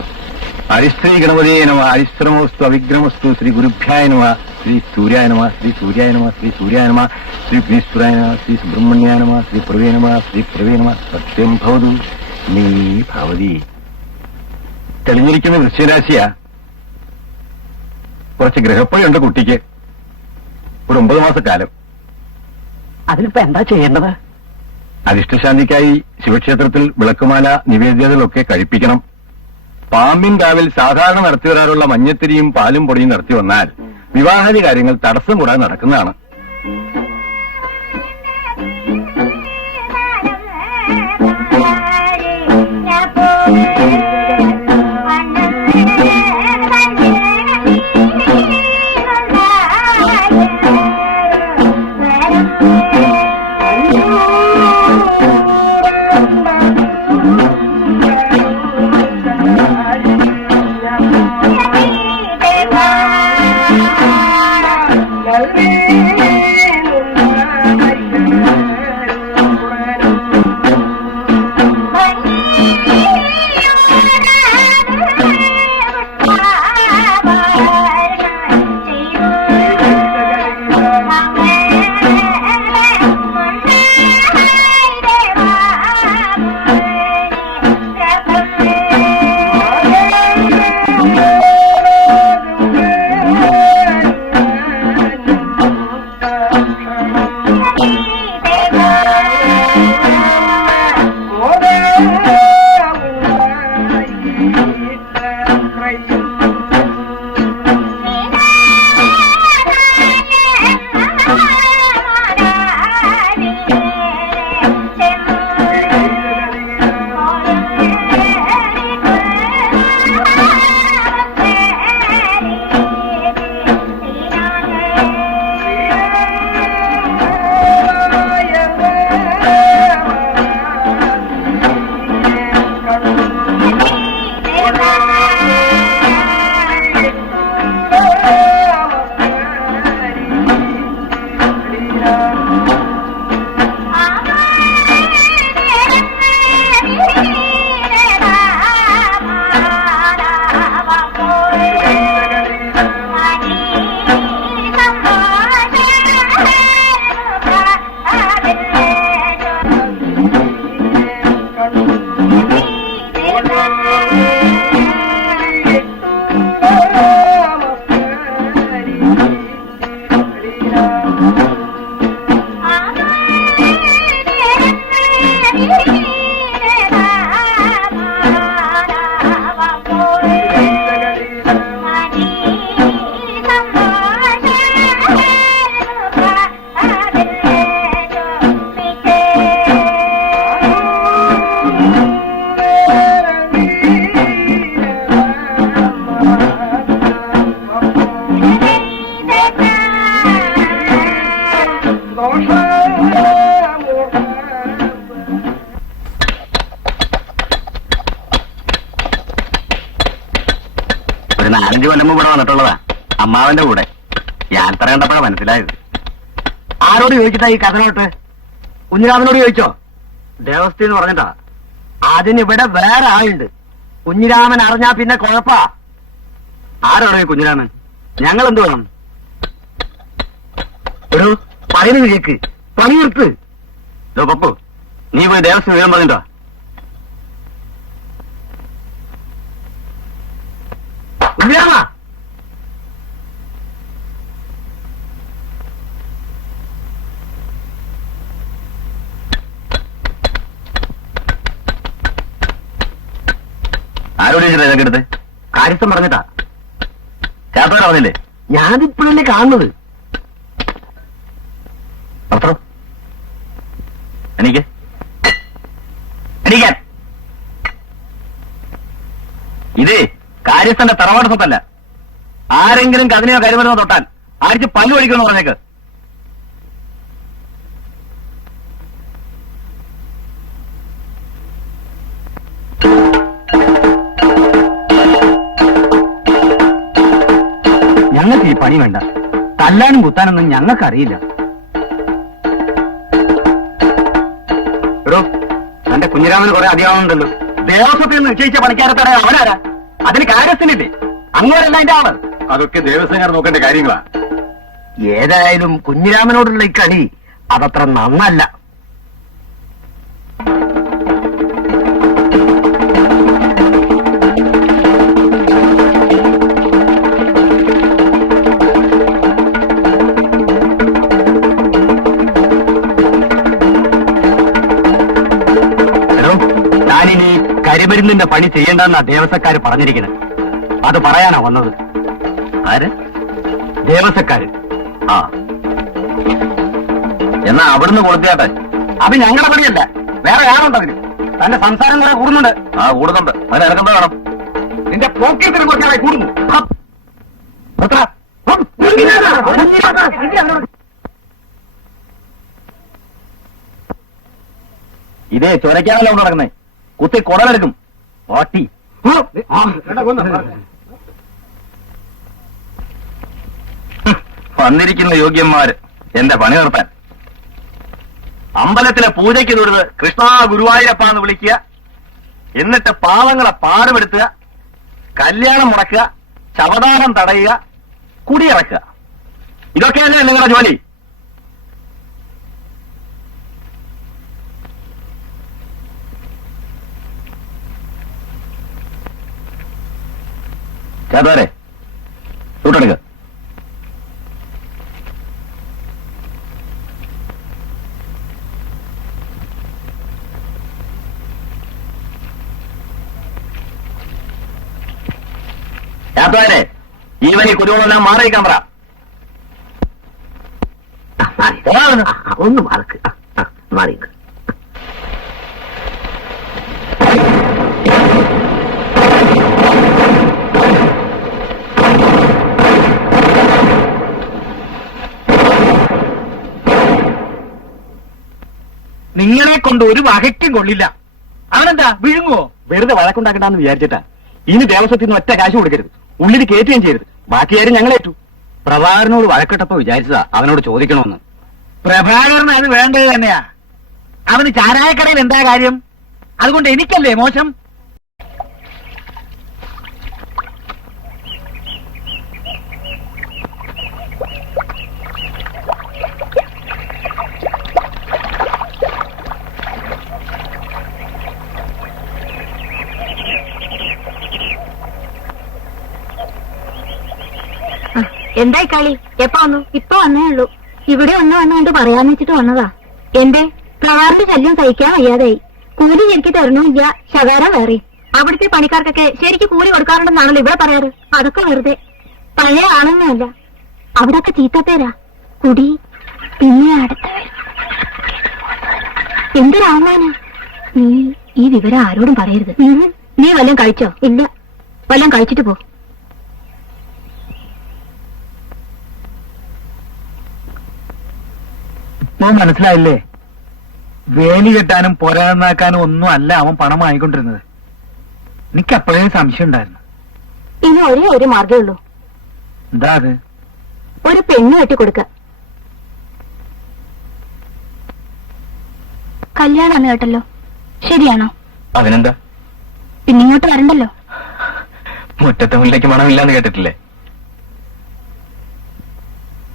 ഹരിശ്രീ ഗണപതിയെ നമ. ഹരിശ്രമോസ്തു അവിഗ്രമസ്തു. ശ്രീ ഗുരുഭ്യായ നമ. ശ്രീ സൂര്യായ നമ. ശ്രീ സൂര്യായ നമ. ശ്രീ സൂര്യായ നമ. ശ്രീ വിഘ്നേശ്വരായ നമ. ശ്രീ സുബ്രഹ്മണ്യായ നമ. ശ്രീ പ്രവേ നമ. ശ്രീ പ്രവേ നമ. സത്യം ഭവതു നീ ഭവതി. തെളിഞ്ഞിരിക്കുന്ന വൃശ്ചികരാശിയാ. കുറച്ച് ഗ്രഹപ്പഴയുണ്ട് കുട്ടിക്ക്. ഒരു 9 മാസക്കാലം. അതിനിപ്പോ എന്താ ചെയ്യേണ്ടത്? അരിഷ്ടശാന്തിക്കായി ശിവക്ഷേത്രത്തിൽ വിളക്കുമാല നിവേദ്യതകളൊക്കെ കഴിപ്പിക്കണം. പാമ്പിൻ കാവിൽ സാധാരണ നടത്തി വരാറുള്ള മഞ്ഞത്തിരിയും പാലും പൊടിയും നടത്തി വന്നാൽ വിവാഹാദി കാര്യങ്ങൾ തടസ്സം കൂടാതെ നടക്കുന്നതാണ്. ഒരു 4-5 കൊല്ലം ഇവിടെ വന്നിട്ടുള്ളതാ അമ്മാവന്റെ കൂടെ. യാത്ര കണ്ടപ്പോഴാണ് മനസ്സിലായത്. ആരോട് ചോദിച്ചിട്ടാ ഈ കഥനോട്ട്? കുഞ്ഞിരാമനോട് ചോദിച്ചോ? ദേവസ്ഥ എന്ന് പറഞ്ഞിട്ടാ. അതിനിവിടെ വേറെ ആളുണ്ട്. കുഞ്ഞിരാമൻ അറിഞ്ഞാ പിന്നെ കുഴപ്പാ. ആരാണോ ഈ കുഞ്ഞിരാമൻ? ഞങ്ങൾ എന്ത് വേണം? ഒരു പറയുന്നത് കേക്ക്, പണി നിർത്ത്. പപ്പു, നീ പോയി ദേവസ്ഥ വിവരം പറഞ്ഞിട്ടോ? കുഞ്ഞിരാമ, ആരോട് ചോദിച്ചിട്ടാ ഇതൊക്കെ എടുത്ത്? കാര്യസ്ഥം പറഞ്ഞിട്ടാ. ചേർത്തോടെ പറഞ്ഞില്ലേ? ഞാനിപ്പോഴല്ലേ കാണുന്നത്. പത്രം എനിക്ക് എണീക്കാൻ. ഇതേ കാര്യസ്ഥന്റെ തറവാട് സ്വത്തല്ല. ആരെങ്കിലും കതിനെയോ കരുമരുന്നോ തൊട്ടാൽ ആഴ്ച പല്ലു ഒഴിക്കുമെന്ന് പറഞ്ഞേക്ക്. ഞങ്ങൾക്ക് ഈ പണി വേണ്ട. തല്ലാനും കുത്താനൊന്നും ഞങ്ങൾക്കറിയില്ല. എടോ, തന്റെ കുഞ്ഞിരാമന് കുറെ അധികമാവുന്നുണ്ടല്ലോ. ദേവസ്വത്തിൽ നിന്ന് നിശ്ചയിച്ച പണിക്കാരത്തട അവനാരാ? അതിന് കാര്യസ്ഥനില്ലേ? അങ്ങനെയല്ല അതിന്റെ ആള്. അതൊക്കെ ദേവസ്വംകാർ നോക്കേണ്ട കാര്യങ്ങളാ. ഏതായാലും കുഞ്ഞിരാമനോടുള്ള ഈ കളി അതത്ര നന്നല്ല. ഞാനിനി കരിമരുന്നിന്റെ പണി ചെയ്യേണ്ടെന്നാ ദേവസ്വക്കാര് പറഞ്ഞിരിക്കുന്നത്. അത് പറയാനാ വന്നത്. ആര്? ദേവസ്വക്കാര്. ആ, എന്നാ അവിടുന്ന് കൊടുത്തിയാട്ടെ. അത് ഞങ്ങളുടെ പണിയല്ല, വേറെ ആളുണ്ടതിന്. തന്റെ സംസാരം കുറെ കൂടുന്നുണ്ട്. ആ, കൂടുന്നുണ്ട്. അതിന് ഇറക്കണ്ട വേണം. നിന്റെ പോക്കറ്റിനെ കുറിച്ചായി കൂടുന്നു. ഇതേ ചൊരയ്ക്കാണല്ലോ കൊണ്ട് നടക്കുന്നേ. കുത്തി കുടലെടുക്കും. ഓട്ടി വന്നിരിക്കുന്ന യോഗ്യന്മാര് എന്റെ പണി നിർത്താൻ. അമ്പലത്തിലെ പൂജയ്ക്ക് തൊഴുത് കൃഷ്ണ ഗുരുവായൂരപ്പ എന്ന് വിളിക്കുക, എന്നിട്ട് പാവങ്ങളെ പാടുപെടുത്തുക, കല്യാണം മുടക്കുക, ശവദാനം തടയുക, കുടിയിറക്കുക. ഇതൊക്കെയല്ലേ നിങ്ങളുടെ ജോലി? ചേട്ടവരെ ചൂട്ടെടുക്കുക. ചേട്ടവരെ ഈവൻ ഈ കുരുവെല്ലാം മാറിയിക്കാൻ പറ. ഒന്ന് മാർക്ക് മാറിക്ക്. നിങ്ങളെ കൊണ്ട് ഒരു വകയ്ക്കും കൊള്ളില്ല. അവനെന്താ വിഴുങ്ങുവോ? വെറുതെ വഴക്കുണ്ടാക്കണ്ടെന്ന് വിചാരിച്ചിട്ടാ. ഇനി ദേവസ്വത്തിൽ നിന്ന് ഒറ്റ കാശ് കൊടുക്കരുത്, ഉള്ളിൽ കയറ്റുകയും ചെയ്യരുത്. ബാക്കി കാര്യം ഞങ്ങളേറ്റു. പ്രഭാകരനോട് വഴക്കിട്ടപ്പോ വിചാരിച്ചതാ അവനോട് ചോദിക്കണമെന്ന്. പ്രഭാകരന് അത് വേണ്ടത് തന്നെയാ. അവന് ചാരായക്കടയിൽ എന്താ കാര്യം? അതുകൊണ്ട് എനിക്കല്ലേ മോശം? എന്തായി കളി? എപ്പ വന്നു? ഇപ്പൊ വന്നേ ഉള്ളൂ. ഇവിടെ വന്നുകൊണ്ട് പറയാന്ന് വെച്ചിട്ട് വന്നതാ. എന്റെ പ്രവാറിന്റെ ശല്യം സഹിക്കാൻ വയ്യാതായി. കൂലി ശരിക്ക് തരണമില്ല, ശകാരം വേറെ. അവിടുത്തെ പണിക്കാർക്കൊക്കെ ശരിക്ക് കൂലി കൊടുക്കാറുണ്ടെന്നാണല്ലോ ഇവിടെ പറയാറ്. അതൊക്കെ വെറുതെ. പഴയ ആളൊന്നുമല്ല, അവിടൊക്കെ ചീത്തപ്പേരാ. കുടി, പിന്നെ അടുത്തവർ. എന്തൊരാളാണ് നീ? ഈ വിവരം ആരോടും പറയരുത്. നീ വല്ലതും കഴിച്ചോ? ഇല്ല. വല്ലതും കഴിച്ചിട്ട് പോ. ഇപ്പൊ മനസ്സിലായില്ലേ? വേലി കെട്ടാനും പൊരാന്നാക്കാനും ഒന്നും അല്ല അവൻ പണം വാങ്ങിക്കൊണ്ടിരുന്നത്. എനിക്ക് അപ്പോഴേ സംശയം ഉണ്ടായിരുന്നു. ഇനി ഒരേ ഒരു മാർഗേ ഉള്ളൂ. എന്താ അത്? ഒരു പെണ്ണ് കെട്ടിക്കൊടുക്ക. കല്യാണാന്ന് കേട്ടല്ലോ, ശരിയാണോ? അതിനെന്താ? പിന്നെ ഇങ്ങോട്ട് വരണ്ടല്ലോ. മുറ്റത്തെ മുല്ലയ്ക്ക് മണമില്ലാന്ന് കേട്ടിട്ടില്ലേ?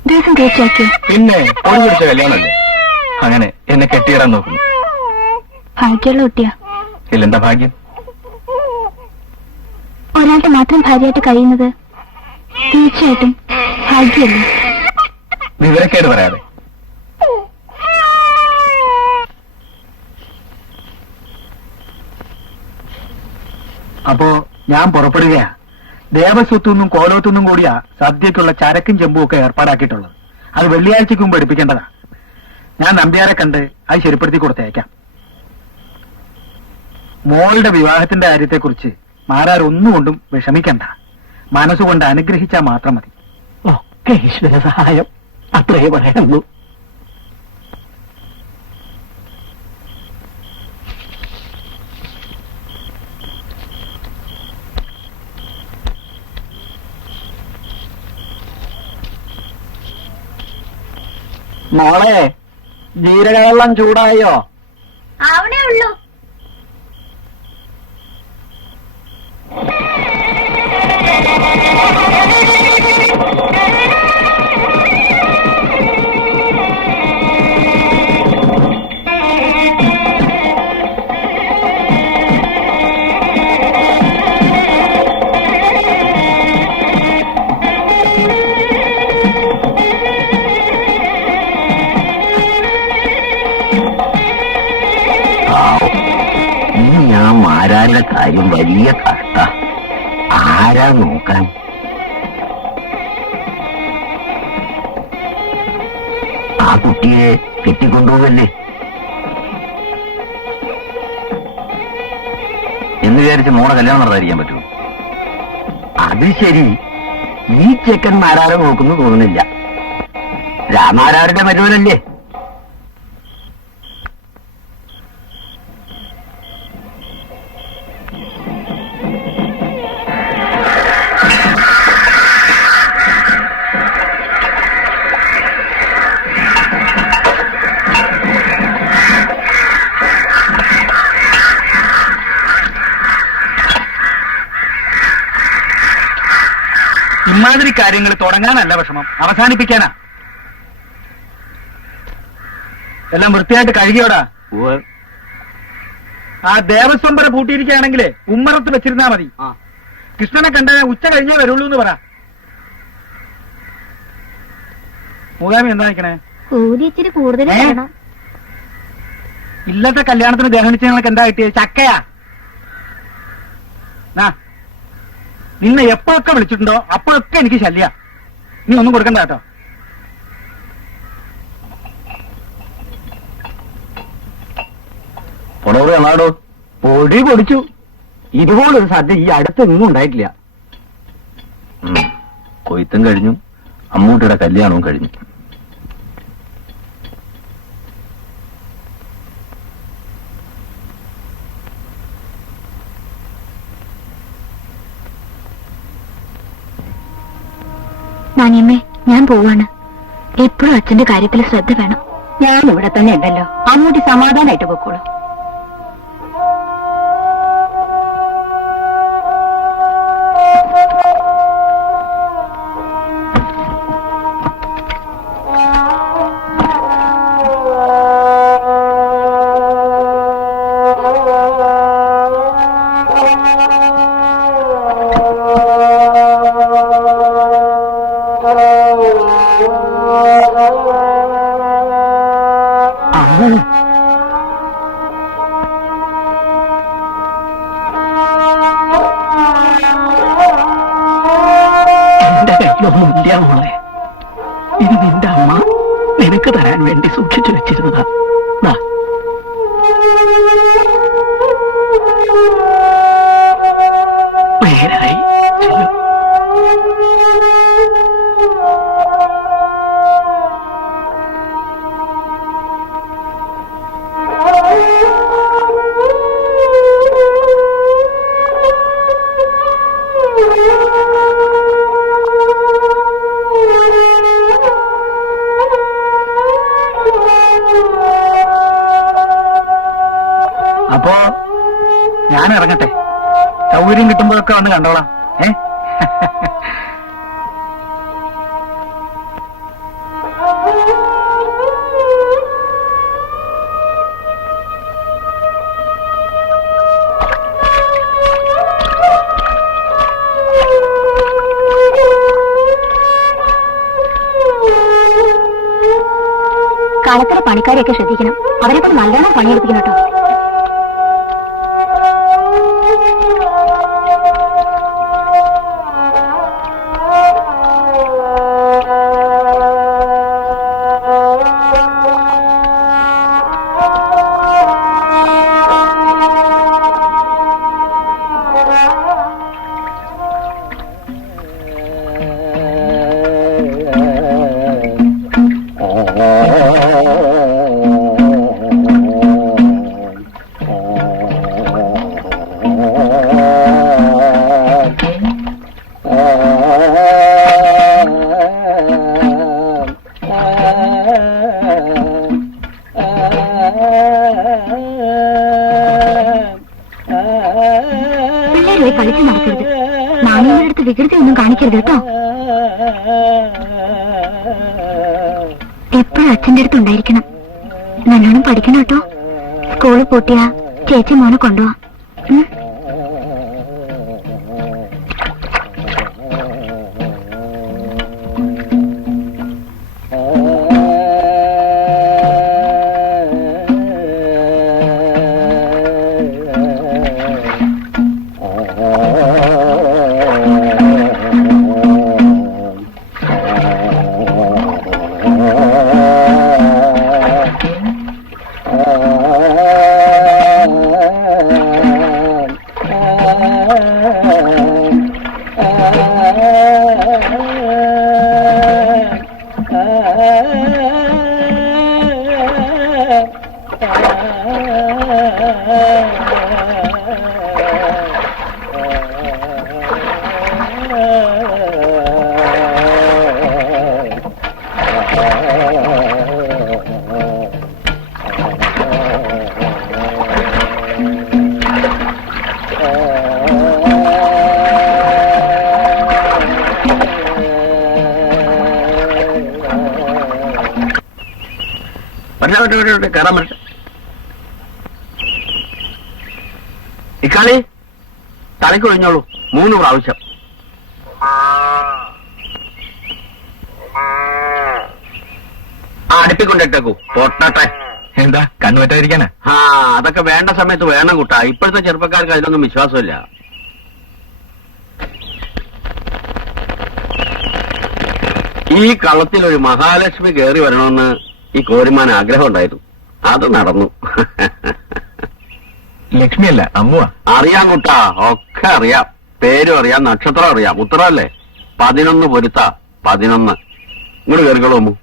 ദിവസം തീർച്ചയാക്കിയോ? പിന്നെ ഒരു പിടിച്ച കല്യാണമല്ലേ? അങ്ങനെ എന്നെ കെട്ടിയിടാൻ നോക്കുന്നു. ഭാഗ്യമുള്ള കുട്ടിയാ. ഇല്ലെന്താ ഭാഗ്യം? ഒരാളുടെ മാത്രം ഭാര്യയായിട്ട് കഴിയുന്നത് തീർച്ചയായിട്ടും ഭാഗ്യമല്ലേ? വിവരക്കേട് പറയാതെ. അപ്പോ ഞാൻ പുറപ്പെടുകയാ. ദേവസ്വത്തുനിന്നും കോലോത്തുനിന്നും കൂടിയാ സദ്യക്കുള്ള ചരക്കും ചെമ്പും ഒക്കെ ഏർപ്പാടാക്കിയിട്ടുള്ളത്. അത് വെള്ളിയാഴ്ചക്ക് മുമ്പ് എടുപ്പിക്കേണ്ടതാ. ഞാൻ നമ്പ്യാരെ കണ്ട് അത് ശരിപ്പെടുത്തി കൊടുത്തയക്കാം. മോളുടെ വിവാഹത്തിന്റെ കാര്യത്തെക്കുറിച്ച് മാരാർ ഒന്നുകൊണ്ടും വിഷമിക്കണ്ട. മനസ്സുകൊണ്ട് അനുഗ്രഹിച്ചാൽ മാത്രം മതി. ഒക്കെ ഈശ്വര സഹായം, അത്രേ പറയുന്നു. മോളെ, ജീരകവെള്ളം ചൂടായോ? അവിടെ ഉള്ളൂ. ഞാൻ മാരാരുടെ കാര്യം വലിയ കഷ്ട. ആരാ നോക്കാൻ? ആ കുട്ടിയെ കെട്ടിക്കൊണ്ടുപോകല്ലേ എന്ന് വിചാരിച്ച് മോളെ കല്യാണം നടത്താതിരിക്കാൻ പറ്റുമോ? അത് ശരി, ഈ ചെക്കൻ മാരാരെ നോക്കുന്നു തോന്നുന്നില്ല. രാമാരാരുടെ മരുവനല്ലേ? ഇമാതിരി കാര്യങ്ങൾ തുടങ്ങാനല്ല വിഷമം, അവസാനിപ്പിക്കാനാ. എല്ലാം വൃത്തിയായിട്ട് കഴുകിയോടാ. ആ ദേവസ്വംബര പൂട്ടിയിരിക്കുകയാണെങ്കിലേ ഉമ്മറത്ത് വെച്ചിരുന്നാ മതി. കൃഷ്ണനെ കണ്ട ഉച്ച കഴിഞ്ഞേ വരുള്ളൂ എന്ന് പറ. മൂകാമി എന്താ നിൽക്കണേ? ഇച്ചിരി കൂടുതൽ ഇല്ലത്തെ കല്യാണത്തിന് ദേഹനിച്ചങ്ങൾക്ക് എന്താ കിട്ടിയത്? ചക്കയാ. നിന്നെ എപ്പോഴൊക്കെ വിളിച്ചിട്ടുണ്ടോ അപ്പോഴൊക്കെ എനിക്ക് ശല്യ. നീ ഒന്നും കൊടുക്കണ്ട കേട്ടോ. പൊടോട് എന്നാടോ പൊടി പൊടിച്ചു. ഇതുപോലൊരു സദ്യ ഈ അടുത്തൊന്നും ഉണ്ടായിട്ടില്ല. കൊയ്ത്തും കഴിഞ്ഞു, അമ്മൂട്ടിയുടെ കല്യാണവും കഴിഞ്ഞു. നാനിയമ്മേ, ഞാൻ പോവാണ്. എപ്പോഴും അച്ഛന്റെ കാര്യത്തിൽ ശ്രദ്ധ വേണം. ഞാൻ ഇവിടെ തന്നെ ഉണ്ടല്ലോ, അമ്മൂട്ടി സമാധാനായിട്ട് പൊക്കോളൂ. എന്റെ കയ്യിലൊന്നുമില്ല മോളെ. ഇത് നിന്റെ അമ്മ നിനക്ക് തരാൻ വേണ്ടി സൂക്ഷിച്ചു വെച്ചിരുന്നതാ. നേരായി ചെല്ലു. അപ്പോ ഞാൻ ഇറങ്ങട്ടെ, സൗകര്യം കിട്ടുമ്പോഴൊക്കെ വന്ന് കണ്ടോളാം. കളത്തിലെ പണിക്കാരെയൊക്കെ ശ്രദ്ധിക്കണം, അവരെ കൊണ്ട് നല്ലോണം പണിയെടുപ്പിക്കണം കേട്ടോ. പിള്ളേരെ കളിച്ചു നടക്കരുത്, നാണയങ്ങളെടുത്ത് വികൃതി ഒന്നും കാണിക്കരുത് കേട്ടോ. എപ്പോഴും അച്ഛന്റെ അടുത്ത് ഉണ്ടായിരിക്കണം. നല്ലോണം പഠിക്കണം കേട്ടോ. സ്കൂളിൽ പൂട്ടിയാ ചേച്ചി മോനെ കൊണ്ടുപോവാ. കയറാൻ പറ്റ ഇക്കാളി തലയ്ക്ക് ഒഴിഞ്ഞോളൂ 3 പ്രാവശ്യം. അടുപ്പിക്കൊണ്ടിട്ടേക്കൂ പൊട്ടട്ടെ. എന്താ കണ്ണുപറ്റാതിരിക്കാനാ? അതൊക്കെ വേണ്ട സമയത്ത് വേണം കുട്ടാ. ഇപ്പോഴത്തെ ചെറുപ്പക്കാർക്ക് അതിലൊന്നും വിശ്വാസമില്ല. ഈ കളത്തിൽ ഒരു മഹാലക്ഷ്മി കയറി വരണമെന്ന് ഈ കോരിമാൻ ആഗ്രഹം ഉണ്ടായിരുന്നു. അത് നടന്നു. ലക്ഷ്മിയല്ല, അമ്മുവാ. അറിയാം കുട്ടാ, ഒക്കെ അറിയാം. പേരും അറിയാം, നക്ഷത്രം അറിയാം. ഉത്തരമല്ലേ? 11 പൊരുത്ത 11. ഇങ്ങോട്ട് കയറിക്കോളൂ അമ്മു.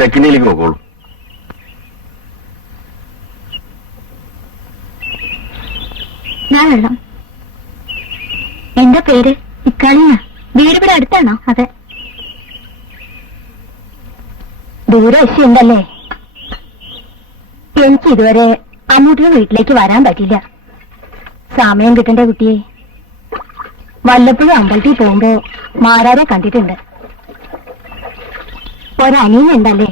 തെക്കിനിയിലേക്ക് നോക്കോളൂ. ഞാൻ വെള്ളം. എന്താ പേര്? ഇക്കാളിയാ. വീട് ഇവിടെ അടുത്താണോ? അതെ. ദൂരവശയുണ്ടല്ലേ? എനിക്ക് ഇതുവരെ അമ്മൂട്ടിയുടെ വീട്ടിലേക്ക് വരാൻ പറ്റില്ല. സമയം കിട്ടണ്ടേ കുട്ടിയെ? വല്ലപ്പോഴും അമ്പലത്തിൽ പോകുമ്പോ മാരാരെ കണ്ടിട്ടുണ്ട്. ഒരനിയനുണ്ടല്ലേ?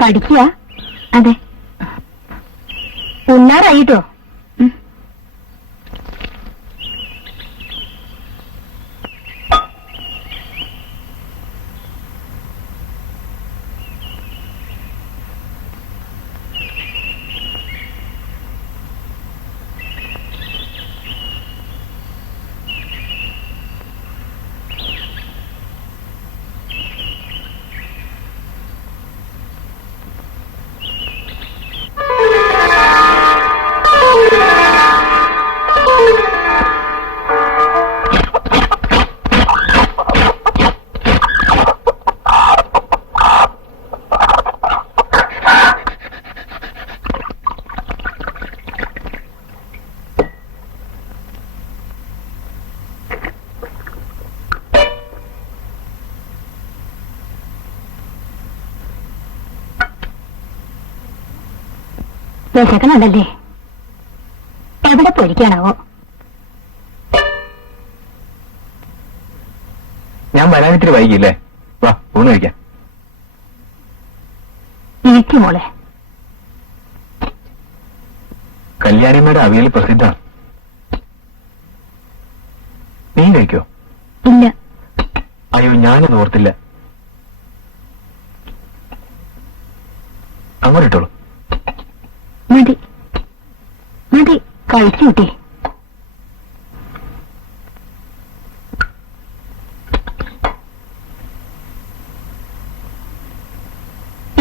പഠിക്കുക? അതെ. ഉണ്ണാറായിട്ടോ? വിശക്കണുണ്ടല്ലേ? എവിടെ പൊരിക്കാനാവോ? ഞാൻ വരാനിത്തിരി വൈകില്ലേ? വാ, ഊണ് കഴിക്കാം. ഇരിക്കും മോളെ. കല്യാണിയമ്മയുടെ അവിയൽ പ്രസിദ്ധമാണ്. നീ കഴിക്കോ? ഇല്ല. അയ്യോ, ഞാനത് ഓർത്തില്ല. അങ്ങോട്ടിട്ടോളൂ. മതി മതി, കഴിച്ചു കൂട്ടി.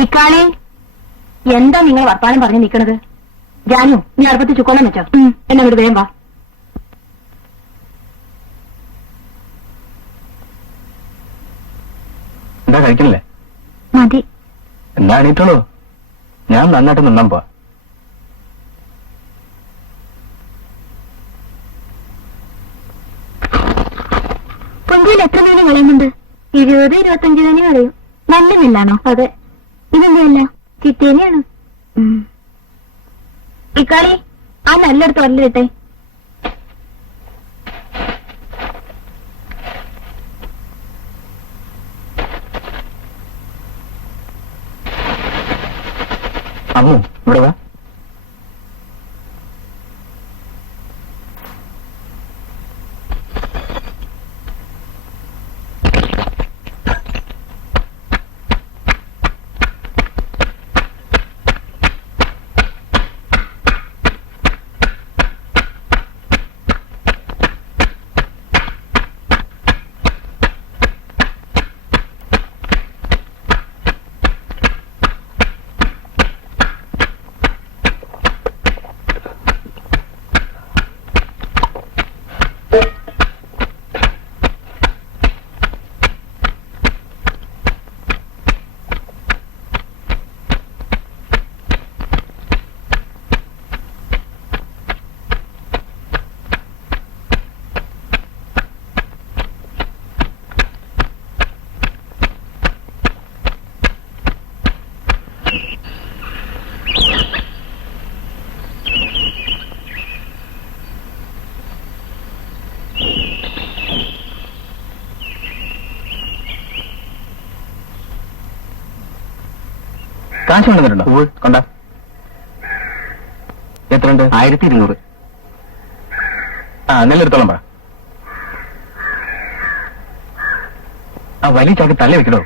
ഇക്കാളെ, എന്താ നിങ്ങൾ വർത്താനം പറഞ്ഞു നിൽക്കണത്? ജാനു, നീ അടുപ്പത്ത് ചുക്കോളം വെച്ചോ. എന്നെ ഇവിടെ വേഗം വാ. എന്താ കഴിക്കണില്ലേ? മതി. എന്താ എണീറ്റോളൂ, ഞാൻ നന്നായിട്ട് നിന്നാൻ പോവാ. പൊന്തിയിൽ എത്ര മീന് കളയുന്നുണ്ട്? 20-25 തന്നെ കളയും. നല്ല നെല്ലാണോ? അതെ. ഇതെന്തല്ല, ചിത്തേനെയാണ്. ഇക്കാളി, ആ നല്ലെടുത്ത് വരലിട്ടെ. അമ്മു, ഇവിടെ വാ. കാശ് കൊണ്ടുവന്നിട്ടുണ്ടോ? കൊണ്ട. എത്രയുണ്ട്? 1200. ആ, നെല്ലെടുത്തോളം പറ. ആ വലിയ ചാക്ക് തള്ളി വെക്കണോ?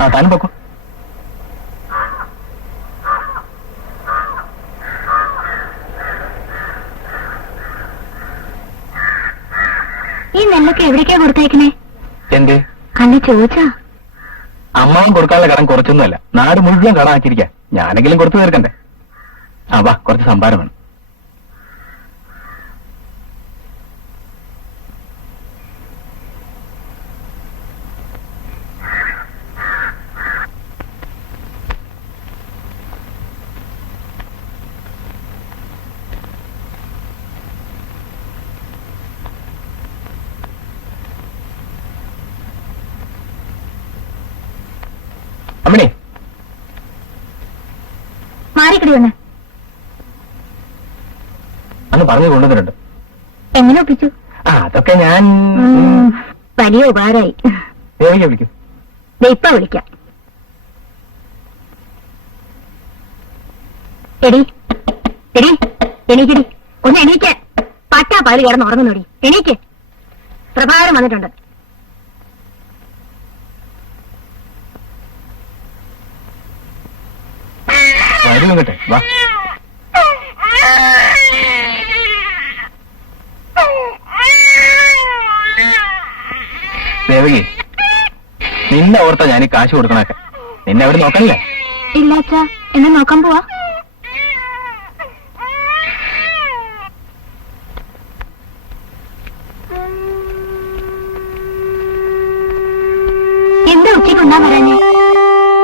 ആ, താനും പൊക്കോ. ഈ നെല്ലൊക്കെ എവിടേക്കാ കൊടുത്തേക്കണേ? എന്തേ? അന്ന് ചോദിച്ചാ. അമ്മാവൻ കൊടുക്കാനുള്ള കടം കുറച്ചൊന്നുമല്ല, നാട് മുഴുവൻ കടമാക്കിയിരിക്കാം. ഞാനെങ്കിലും കൊടുത്തു തീർക്കണ്ടേ. ആ വാ, കുറച്ച് സംഭാരം വേണം. അമ്മണി, മാറിക്കടി വന്ന്. അന്ന് പറഞ്ഞു കൊണ്ടുവന്നിട്ടുണ്ട്. എങ്ങനെ ഒപ്പിച്ചു? ആ, അതൊക്കെ ഞാൻ വലിയ ഉപകാരമായി. ദേവിക വിളിക്കും. ഇപ്പൊ വിളിക്കാം. എടി എടി, എണീക്കടി, ഒന്ന് എണീക്ക്. പറ്റാ പകല് കിടന്ന് ഉറങ്ങുന്നോടി, എണീക്ക്. പ്രഭാകരൻ വന്നിട്ടുണ്ട്. വരും കേട്ടെ, വാ. ദേവകി, നിന്നെ ഓർത്താ ഞാൻ ഈ കാശ് കൊടുക്കണൊക്കെ. നിന്നെ അവിടെ നോക്കണില്ല. ഇല്ല അച്ഛാ, എന്നെ നോക്കാൻ പോവാ. എന്താ ഉച്ചയ്ക്ക് ഉണ്ടാ വരാഞ്ഞേ?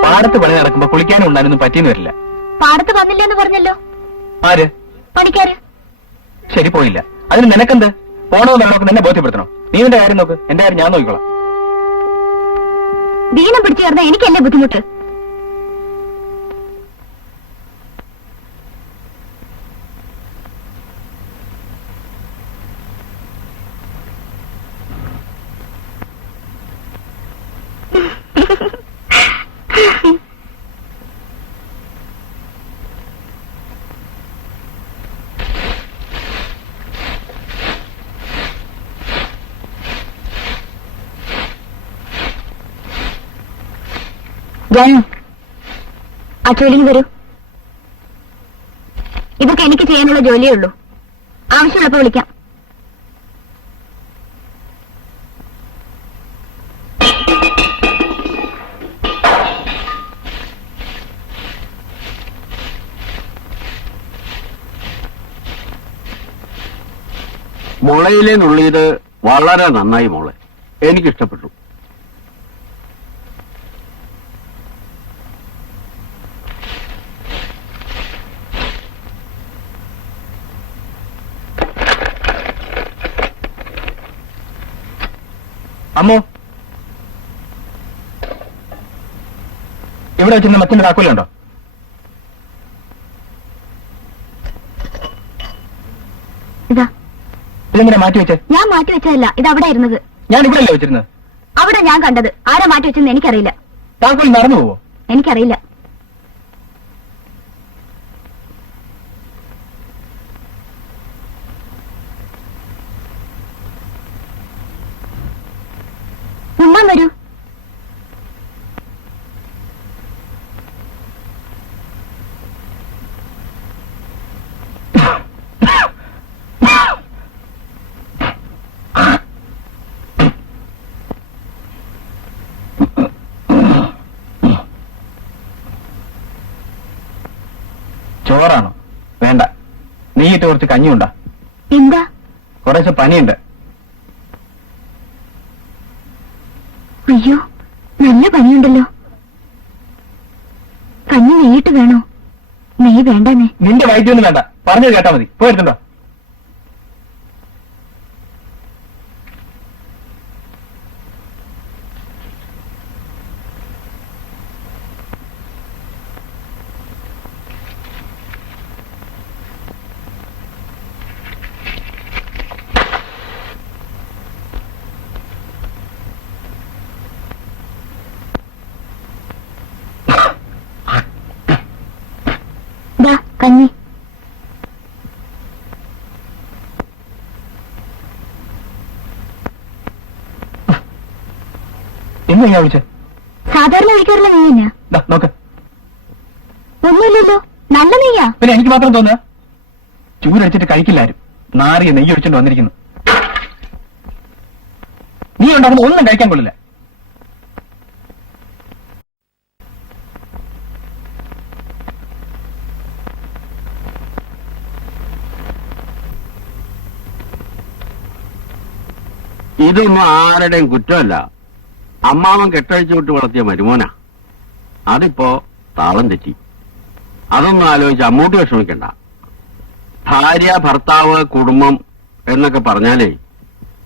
പാടത്ത് പണി നടക്കുമ്പോ കുളിക്കാനും ഉണ്ടാനൊന്നും പറ്റിയെന്ന് വരില്ല. പാടത്ത് വന്നില്ലെന്ന് പറഞ്ഞല്ലോ. ആര്? പണിക്കാര്. ശരി, പോയില്ല. അതിന് നിനക്കെന്ത്? പോണമെന്ന് നമുക്ക് നിന്നെ ബോധ്യപ്പെടുത്തണോ? നീ നിന്റെ കാര്യം നോക്ക്, എന്റെ കാര്യം ഞാൻ നോക്കിക്കോളാം. ദീനം പിടിച്ചു ചേർന്ന എനിക്കല്ലേ ബുദ്ധിമുട്ട്. ജാനു, ആ ജോലിക്ക് വരൂ. ഇതൊക്കെ എനിക്ക് ചെയ്യാനുള്ള ജോലിയേ ഉള്ളൂ. ആവശ്യമുള്ളപ്പോ വിളിക്കാം. മുളയിലെ നുള്ളിയത് വളരെ നന്നായി മോളെ, എനിക്കിഷ്ടപ്പെട്ടു. അമ്മോ, ഇവിടെ വെച്ചിരുന്ന മച്ചന്റെ താക്കോലുണ്ടോ? ഇതാ. ഇതെങ്ങനെ മാറ്റി വെച്ചേ? ഞാൻ മാറ്റി വെച്ചതല്ല, ഇത് അവിടെ ഇരുന്നത്. ഞാൻ ഇവിടെ അല്ലേ വെച്ചിരുന്നത്? അവിടെ ഞാൻ കണ്ടത്. ആരാ മാറ്റി വെച്ചെന്ന് എനിക്കറിയില്ല. താക്കോൽ നടന്നു പോവോ? എനിക്കറിയില്ല. ഉമ്മാൻ വരൂ. ചോറാണോ? വേണ്ട, നീയിട്ട് കുറച്ച് കഞ്ഞിയുണ്ടാ. എന്താ? കുറച്ച് പനിയുണ്ട്. അയ്യോ, നല്ല പനിയുണ്ടല്ലോ. കഞ്ഞി നെയ്യിട്ട് വേണോ? നെയ്യ് വേണ്ടേ? നിന്റെ വൈദ്യൊന്നും വേണ്ട, പറഞ്ഞത് കേട്ടാ മതി. പോയിരുന്നുണ്ടോ? കഞ്ഞി. ഇന്ന് ഞാൻ വിളിച്ചേ? സാധാരണ വിളിക്കാറില്ല നെയ്യ് തന്നെയാ. നോക്ക്. ഒന്നുമില്ലല്ലോ, നല്ല നെയ്യാ. പിന്നെ എനിക്ക് മാത്രം തോന്നുക? ചൂരടിച്ചിട്ട് കഴിക്കില്ലാരും. നാറിയ നെയ്യ് ഒഴിച്ചോണ്ട് വന്നിരിക്കുന്നു. നീ ഉണ്ടാക്കുന്ന ഒന്നും കഴിക്കാൻ കൊള്ളില്ല. ഇതൊന്നും ആരുടെയും കുറ്റമല്ല. അമ്മാവൻ കെട്ടഴിച്ചു വിട്ട് വളർത്തിയ മരുമോനാ. അതിപ്പോ താളം തെറ്റി. അതൊന്നും ആലോചിച്ച് അമ്മൂട്ടി വിഷമിക്കണ്ട. ഭാര്യ, ഭർത്താവ്, കുടുംബം എന്നൊക്കെ പറഞ്ഞാലേ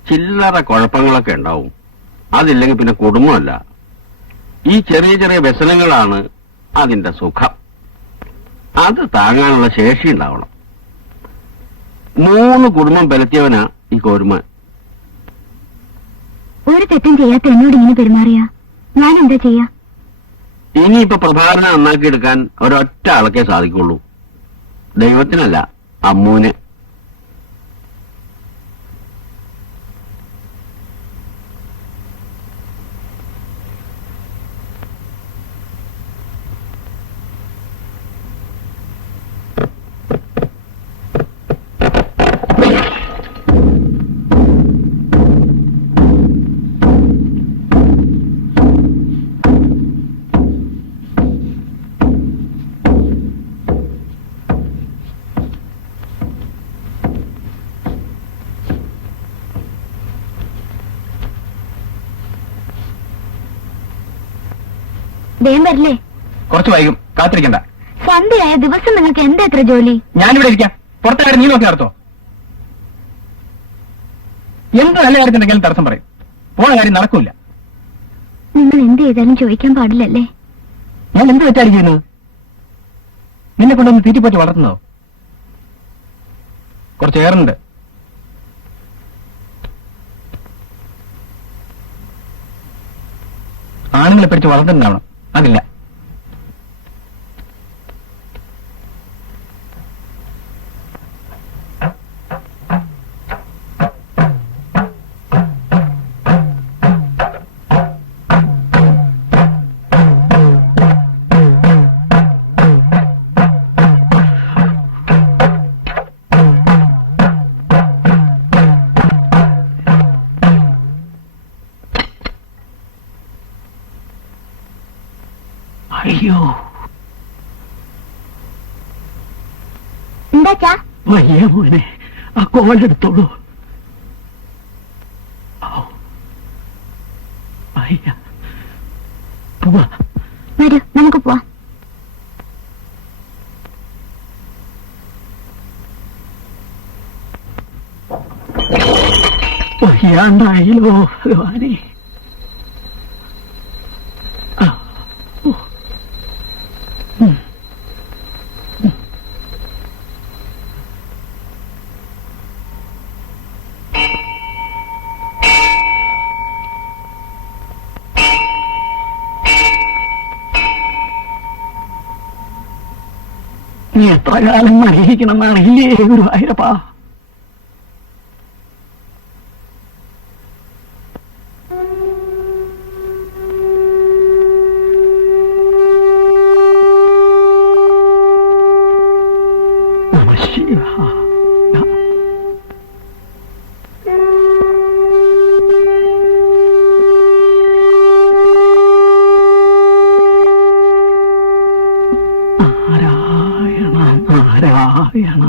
ചില്ലറ കുഴപ്പങ്ങളൊക്കെ ഉണ്ടാവും. അതില്ലെങ്കിൽ പിന്നെ കുടുംബമല്ല. ഈ ചെറിയ ചെറിയ വ്യസനങ്ങളാണ് അതിന്റെ സുഖം. അത് താങ്ങാനുള്ള ശേഷി ഉണ്ടാവണം. 3 കുടുംബം പരത്തിയവനാ ഈ കോരുമാൻ. ഒരു തെറ്റും ചെയ്യാത്ത എന്നോട് ഇങ്ങനെ പെരുമാറിയാ ഞാൻ എന്താ ചെയ്യാ? ഇനിയിപ്പോ പ്രഭാകരനെ നന്നാക്കിയെടുക്കാൻ ഒരൊറ്റ ആൾക്കേ സാധിക്കുള്ളൂ. ദൈവത്തിനല്ല, അമ്മൂന്. വേഗം വരില്ലേ? കുറച്ച് വൈകും, കാത്തിരിക്കണ്ട. സന്ധ്യയായ ദിവസം നിങ്ങൾക്ക് എന്താ എത്ര ജോലി? ഞാനിവിടെ ഇരിക്കാം. പുറത്തെ കാര്യം നീ നോക്കി നടത്തോ? എന്ത് നല്ല കാര്യത്തിനെങ്കിലും തടസ്സം പറയും. പോണ കാര്യം നടക്കൂല. നിങ്ങൾ എന്ത് ചെയ്താലും ചോദിക്കാൻ പാടില്ലല്ലേ? ഞാൻ എന്ത് തെറ്റാണ് ചെയ്യുന്നത്? നിന്നെ കൊണ്ടൊന്ന് തീറ്റിപ്പറ്റി വളർത്തുന്നോ? കുറച്ച് ഏറുണ്ട്. ആണുങ്ങളെ പിടിച്ച് വളർത്തുന്നുണ്ടാവണം. അതില്ല. അയ്യോ, എന്താച്ചാ? വയ്യ മോനെ, ആ കോലെടുത്തോളൂ. വയ്യ, പോവാ. വരൂ, നമുക്ക് പോവാം. വയ്യാണ്ടായില്ലോ ഭഗവാനെ. നീ എത്ര കാലം അറിയിക്കണമെന്നാണ് ഇല്ലേ ഗുരുവായൂരപ്പാ? നാരായണ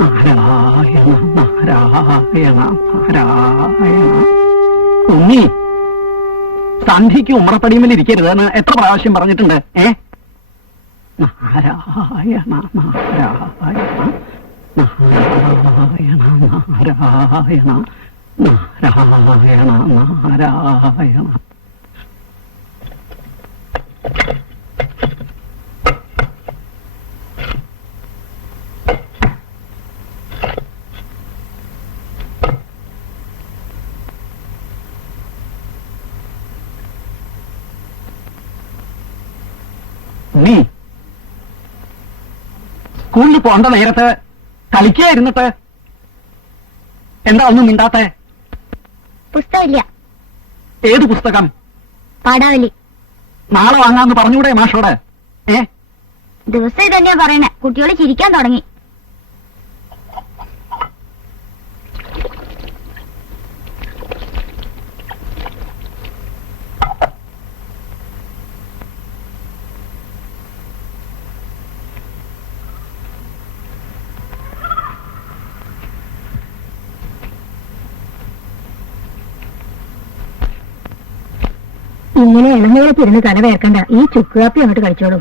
നാരായണ നാരായണ നാരായണ. ഉണ്ണി, സന്ധിക്ക് ഉമ്രപ്പടിയുമിൽ ഇരിക്കരുതെന്ന് എത്ര പ്രാവശ്യം പറഞ്ഞിട്ടുണ്ട്? നാരായണ നാരായണ നാരായണ നാരായണ നാരായണ നാരായണ. നീ സ്കൂളിൽ പോണ്ട നേരത്ത് കളിക്കായിരുന്നിട്ട് എന്താ ഒന്നും മിണ്ടാത്തെ? പുസ്തകമില്ല. ഏത് പുസ്തകം? പാടാവലി. നാളെ വാങ്ങാന്ന് പറഞ്ഞൂടെ മാഷോട്? ദിവസം ഇതന്നെയാ പറയണേ. കുട്ടികൾ ചിരിക്കാൻ തുടങ്ങി. ഇങ്ങനെ ഇളനീളത്തിരുന്ന് തല വേർക്കണ്ട. ഈ ചുക്കുകാപ്പി അങ്ങോട്ട് കഴിച്ചോളൂ.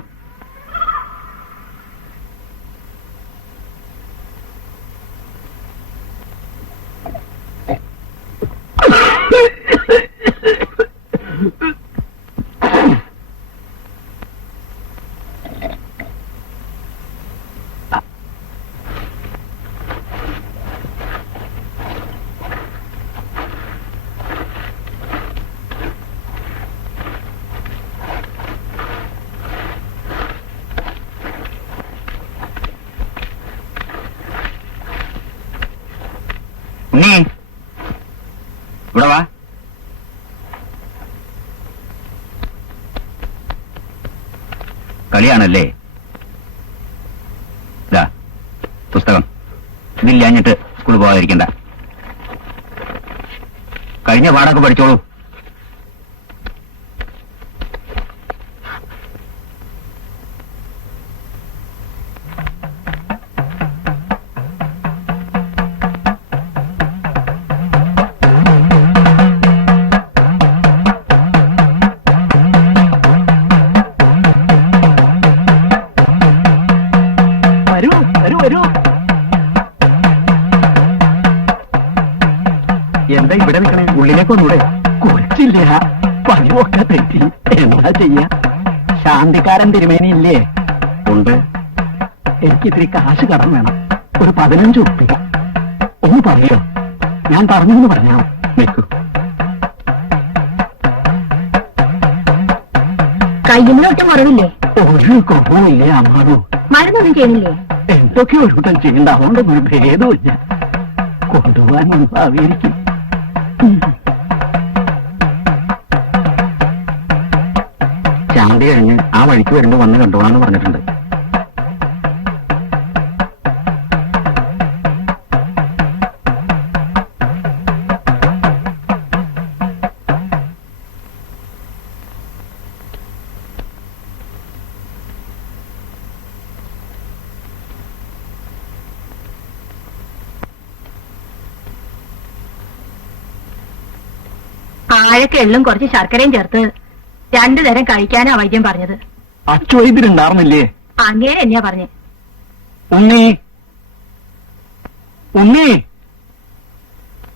നീ ഇവിടെ വാ. കളിയാണല്ലേ? ഇതാ പുസ്തകം. ഇതില്ലാഞ്ഞിട്ട് സ്കൂളിൽ പോകാതിരിക്കണ്ട. കഴിഞ്ഞ പാടൊക്കെ പഠിച്ചോളൂ. വരൂ വരൂ വരൂ. എന്താ ഇവിടെ നിൽക്കണേ? ഉള്ളിലേക്ക് ഒന്നൂടെ? കൊച്ചില്ല, പണിയൊക്കെ തെറ്റി. എന്താ ചെയ്യാ? ശാന്തിക്കാരൻ തിരുമേനി ഇല്ലേ? ഉണ്ട്. എനിക്ക് ഇത്തിരി കാശ് കടം വേണം. ഒരു 15 ഉറുപ്പിക. ഒന്ന് പറയോ? ഞാൻ പറഞ്ഞെന്ന് പറഞ്ഞാ നിൽക്കൂ. കയ്യുന്നൊട്ടും കുറവില്ലേ? ഒരു കുറവുമില്ലേ അമ്മാവോ? മരുന്നൊന്നും ചെയ്യുന്നില്ലേ? എന്തൊക്കെ ഒരു കൂട്ടം ചെയ്യണ്ട, അതുകൊണ്ടൊന്നും ഒരു ഭേദമില്ല. കൊണ്ടുപോകാൻ മുൻപായിരിക്കും. ശാന്തി കഴിഞ്ഞ് ആ വഴിക്ക് വരുമ്പോ വന്ന് കണ്ടോളാന്ന് പറഞ്ഞിട്ടുണ്ട്. ആഴൊക്കെ എള്ളും കുറച്ച് ശർക്കരയും ചേർത്ത് 2 തരം കഴിക്കാനാ വൈദ്യം പറഞ്ഞത്. അച്ചുവൈദ്യരുണ്ടാർന്നില്ലേ? അങ്ങനെ തന്നെയാ പറഞ്ഞേ. ഉണ്ണി, ഉണ്ണി,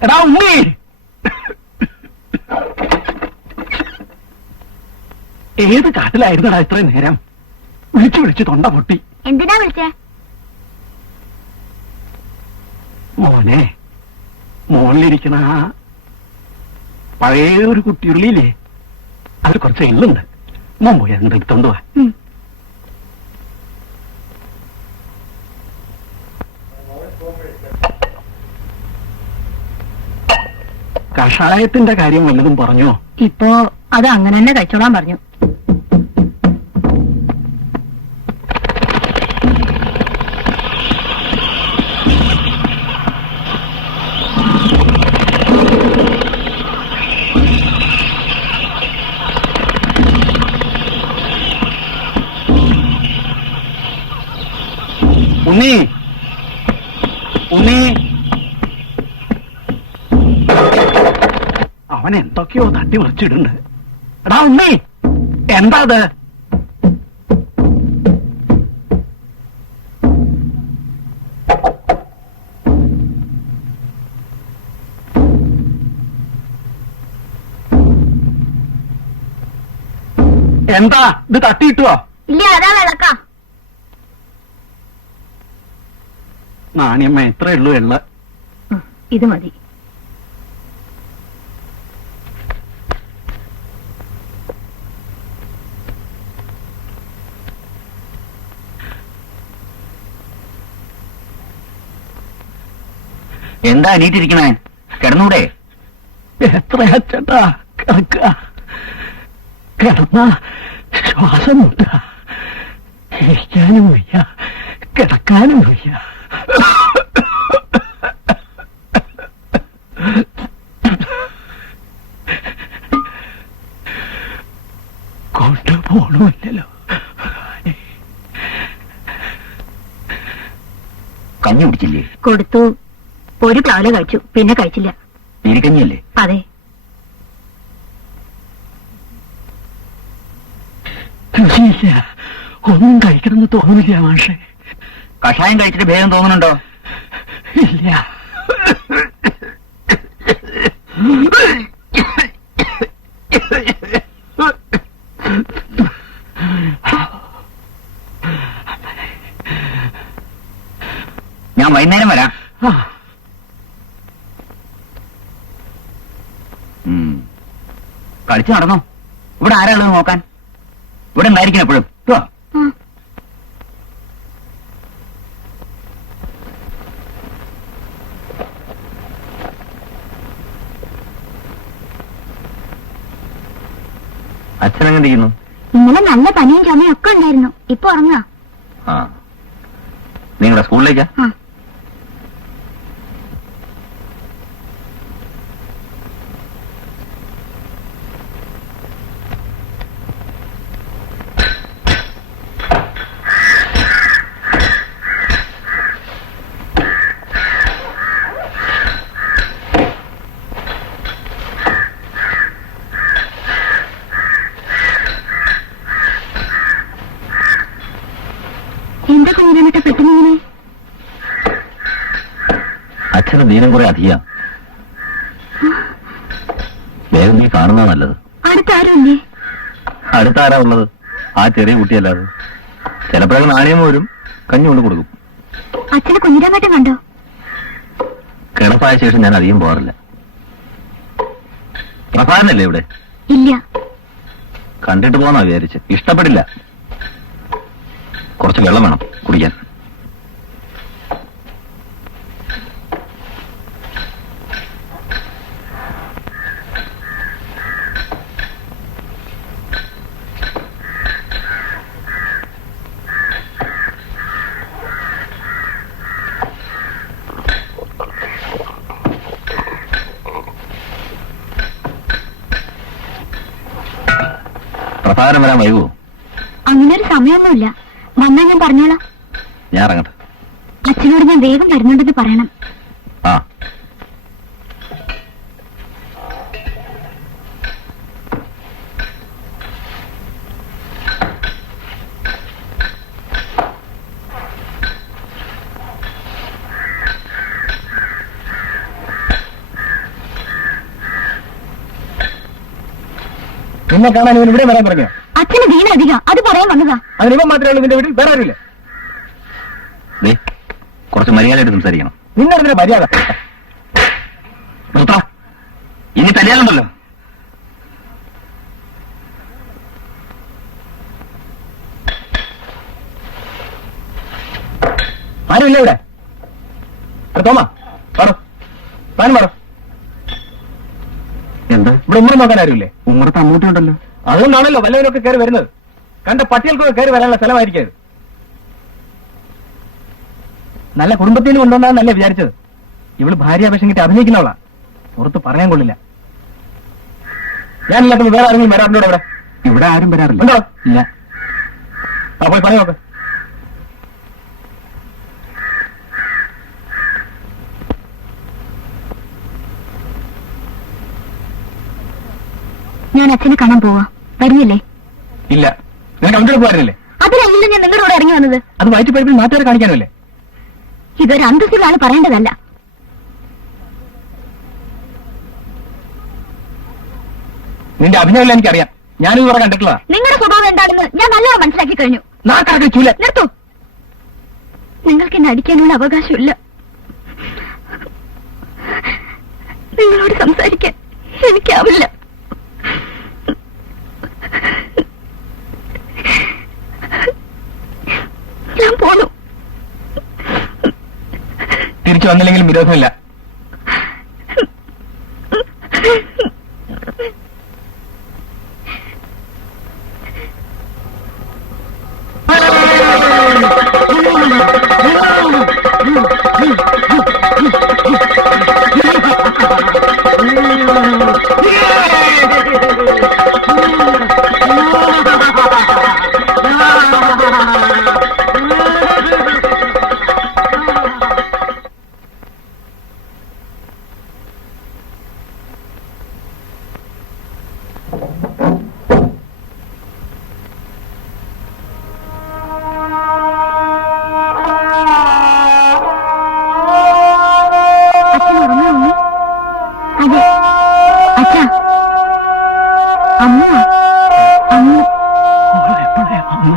എടാ ഉണ്ണി, ഏത് കാട്ടിലായിരുന്നടാ ഇത്രയും നേരം? വിളിച്ചു വിളിച്ച് തൊണ്ട പൊട്ടി. എന്തിനാ വിളിച്ചേ? മോനെ, മോളിലിരിക്കണ പഴയ ഒരു കുട്ടിയുള്ളില്ലേ, അതിൽ കുറച്ച് എള്ളുണ്ട്. മോൻ പോയി അതിന്റെ എടുത്തോണ്ട് പോവാ. കഷായത്തിന്റെ കാര്യം വല്ലതും പറഞ്ഞോ? ഇപ്പോ അത് അങ്ങനെ തന്നെ കഴിച്ചോളാൻ പറഞ്ഞു. ഉണ്ണി, ഉണ്ണി, അവൻ എന്തൊക്കെയോ തട്ടി മറിച്ചിടുന്നുണ്ട്. എടാ ഉണ്ണി, എന്താ അത്? എന്താ ഇത് തട്ടിയിട്ടുവോ? ഇല്ല, അതാ വിളക്ക. നാണിയമ്മ എത്ര ഉള്ളൂ എള്ള? ഇത് മതി. എന്താ എണീറ്റിരിക്കണേ? കിടന്നൂടെ? എത്രയാ ചേട്ടാ കിടക്ക? കിടന്ന ശ്വാസം മുട്ട. ഇരിക്കാനും വയ്യ, കിടക്കാനും വയ്യ. കൊണ്ടുപോണമില്ലല്ലോ. കഞ്ഞി കുടിച്ചില്ലേ? കൊടുത്തു. ഒരു പ്ലാവില കഴിച്ചു, പിന്നെ കഴിച്ചില്ല. നീരിക്കഞ്ഞിയല്ലേ? അതെ. രുചിയില്ല, ഒന്നും കഴിക്കണമെന്ന് തോന്നുന്നില്ല മാഷെ. കഷായം കഴിച്ചിട്ട് ഭേദം തോന്നുന്നുണ്ടോ? ഇല്ല. ഞാൻ വൈകുന്നേരം വരാം. കളിച്ചു നടന്നോ? ഇവിടെ ആരാ ഉള്ളത് നോക്കാൻ? ഇവിടെ ഉണ്ടായിരിക്കണം എപ്പോഴും. അച്ഛനെങ്ങനെ ഇരിക്കുന്നു? ഇന്നലെ നല്ല പനിയും ചുമയും ഒക്കെ ഉണ്ടായിരുന്നു. ഇപ്പൊ ഉറങ്ങാ. ആ, നിങ്ങളുടെ സ്കൂളിലേക്കാ? എന്താ കുഞ്ഞിരാമേട്ട പെട്ടെന്നിങ്ങനെ? അച്ഛന് ദീനം കുറെ അധികം. നീ കാണുന്നത് നല്ലത്. അടുത്താരുമില്ലേ? അടുത്താരാ ഉള്ളത്? ആ ചെറിയ കുട്ടിയല്ലാതെ. ചിലപ്പോഴൊക്കെ നാണയം വരും, കഞ്ഞി കൊണ്ട് കൊടുക്കും. അച്ഛനെ കുഞ്ഞിരാമേട്ടൻ കണ്ടോ? കിടപ്പായ ശേഷം ഞാൻ അധികം പോകാറില്ല. പ്രഭാകരനല്ലേ ഇവിടെ? ഇല്ല. കണ്ടിട്ട് പോന്നാ വിചാരിച്ച്. ഇഷ്ടപ്പെടില്ല. കുറച്ച് വെള്ളം വേണം കുടിക്കാൻ. പ്രഭാകരൻ വരാൻ വൈകുമോ? അങ്ങനൊരു സമയമൊന്നുമില്ല. വന്നാ ഞാൻ പറഞ്ഞോളാം. ഞാൻ ഇറങ്ങട്ടെ. അച്ഛനോട് ഞാൻ വേഗം വരുന്നുണ്ടെന്ന് പറയണം. ആ. നിന്നെ കാണാൻ ഇവൻ ഇവിടെ വരാൻ പറഞ്ഞോ? അച്ഛന് വീണ അധികം, അത് പറയാൻ വന്നതാ. അതിന് ഇവൻ മാത്രമേ ഉള്ളൂ നിന്റെ വീട്ടിൽ, വേറെ ആരുമില്ല. കുറച്ച് മര്യാദയായിട്ട് സംസാരിക്കണം. നിന്നതിന്റെ മര്യാദ നിർത്താ. ഇനി തല്ലിയാലുണ്ടല്ലോ. ആരുമില്ല ഇവിടെ. തോമാ പറ, താനും പറ. എന്താ ഇവിടെ ഉമ്മ നോക്കാൻ ആരുമില്ലേ? ഉമ്മറത്ത് അമ്മൂട്ടി ഉണ്ടല്ലോ. അതുകൊണ്ടാണല്ലോ വല്ലവരൊക്കെ കയറി വരുന്നത്. കണ്ട പട്ടികൾക്കൊക്കെ കയറി വരാനുള്ള സ്ഥലമായിരിക്കും. നല്ല കുടുംബത്തിന് കൊണ്ടുവന്നാന്നല്ലേ വിചാരിച്ചത്. ഇവള് ഭാര്യാപേക്ഷം കിട്ടി അഭിനയിക്കുന്നവളാ. പുറത്ത് പറയാൻ കൊള്ളില്ല. ഞാനില്ലാത്ത വേറെ ആരെങ്കിലും വരാറുണ്ടോ ഇവിടെ? ഇവിടെ ആരും വരാറില്ല. ഉണ്ടോ? ഇല്ല. ആ പോയി പറഞ്ഞു നോക്ക്. ഞാൻ അച്ഛനെ കാണാൻ പോവാ. വരുന്നില്ലേ? ഇല്ല. നിനക്ക് അവിടെ പോകാറില്ലേ? അതിനല്ല ഞാൻ നിങ്ങളുടെ കൂടെ ഇറങ്ങി വന്നത്. അത് വയറ്റുപഴുപ്പിൽ നാട്ടുകാരെ കാണിക്കാനല്ലേ? ഇതൊരു അന്തസ്സുള്ള ആള് പറയേണ്ടതല്ല. നിന്റെ അഭിനയമല്ല എനിക്കറിയാം. ഞാനിത് ഇവിടെ കണ്ടിട്ടുള്ള. നിങ്ങളുടെ സ്വഭാവം എന്താണെന്ന് ഞാൻ നല്ലോണം മനസ്സിലാക്കി കഴിഞ്ഞു. നാക്കാർക്ക് ചൂല. നിർത്തൂ. നിങ്ങൾക്ക് എന്നെ അടിക്കാനുള്ള അവകാശമില്ല. നിങ്ങളോട് സംസാരിക്കാൻ എനിക്കാവില്ല. ഞാൻ പോന്നു. തിരിച്ചു വന്നില്ലെങ്കിലും വിരോധമില്ല.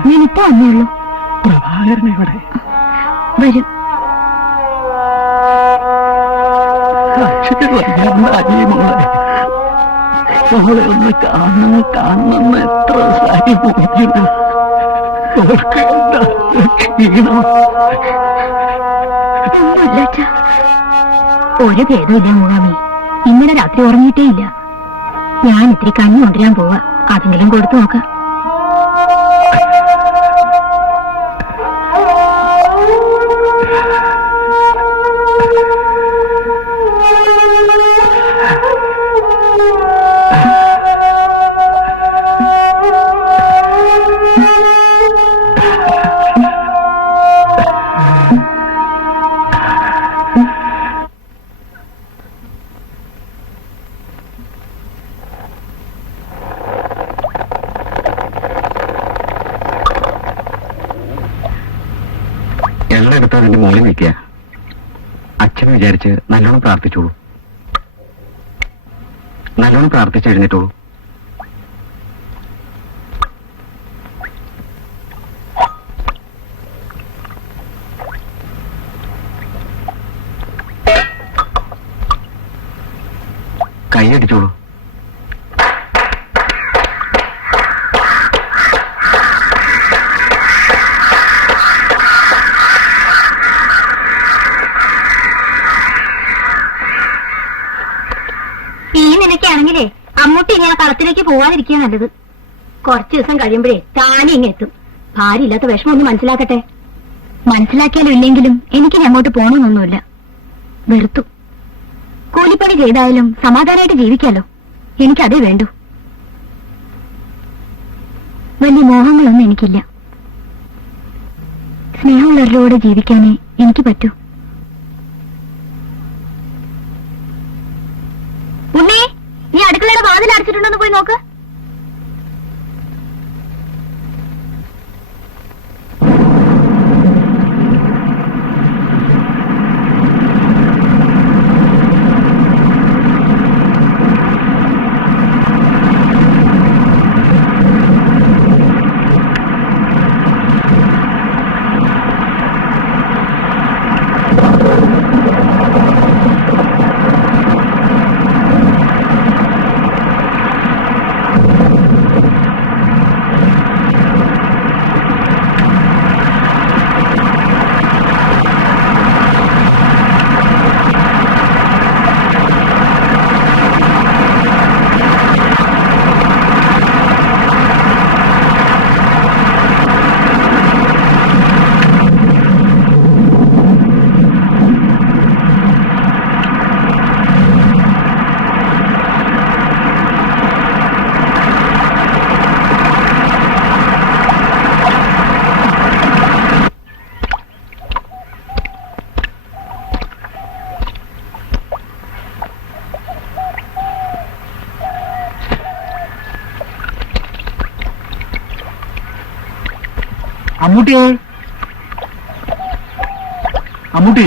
ഞാനിപ്പോ വന്നേയുള്ളൂ. പ്രഭാകരൻ ഇവിടെ വരും. അവളെ ഒന്ന് കാണണമെന്ന് എത്ര സാരി പോയിരുന്നു. ഒന്നുമില്ല അച്ഛാ. ഒരു ഭേദമില്ല മൂകാമി. ഇന്നലെ രാത്രി ഉറങ്ങിയിട്ടേ ഇല്ല. ഞാൻ ഇത്തിരി കഞ്ഞി കൊണ്ടുവരാൻ പോവാ. അതെങ്കിലും കൊടുത്തു നോക്കാം. എള്ളെടുത്ത് അതിന്റെ മോളിൽ നിൽക്കുക. അച്ഛൻ വിചാരിച്ച് നല്ലോണം പ്രാർത്ഥിച്ചോളൂ. നല്ലോണം പ്രാർത്ഥിച്ചെഴുന്നേറ്റോളൂ. കൈയടിച്ചോളൂ. ഈ നിലയ്ക്കാണെങ്കിലേ അമ്മൂട്ടി ഇങ്ങനെ കളത്തിലേക്ക് പോവാതിരിക്കുക നല്ലത്. കുറച്ചു ദിവസം കഴിയുമ്പോഴേ താനെ ഇങ്ങെത്തും. ഭാര്യ ഇല്ലാത്ത വിഷമം ഒന്ന് മനസ്സിലാക്കട്ടെ. മനസ്സിലാക്കിയാലും ഇല്ലെങ്കിലും എനിക്കിനി അങ്ങോട്ട് പോകണമെന്നൊന്നുമില്ല. വെറുത്തു. കൂലിപ്പണി ചെയ്തായാലും സമാധാനമായിട്ട് ജീവിക്കാലോ. എനിക്കതേ വേണ്ടു. വലിയ മോഹങ്ങളൊന്നും എനിക്കില്ല. സ്നേഹമുള്ളവരുടെ ജീവിക്കാനേ എനിക്ക് പറ്റൂ. ഉണ്ണേ, നീ അടുക്കളയുടെ വാതിൽ അടച്ചിട്ടുണ്ടോന്ന് പോയി നോക്ക്. അമ്മൂട്ടിയെ, അമ്മൂട്ടി,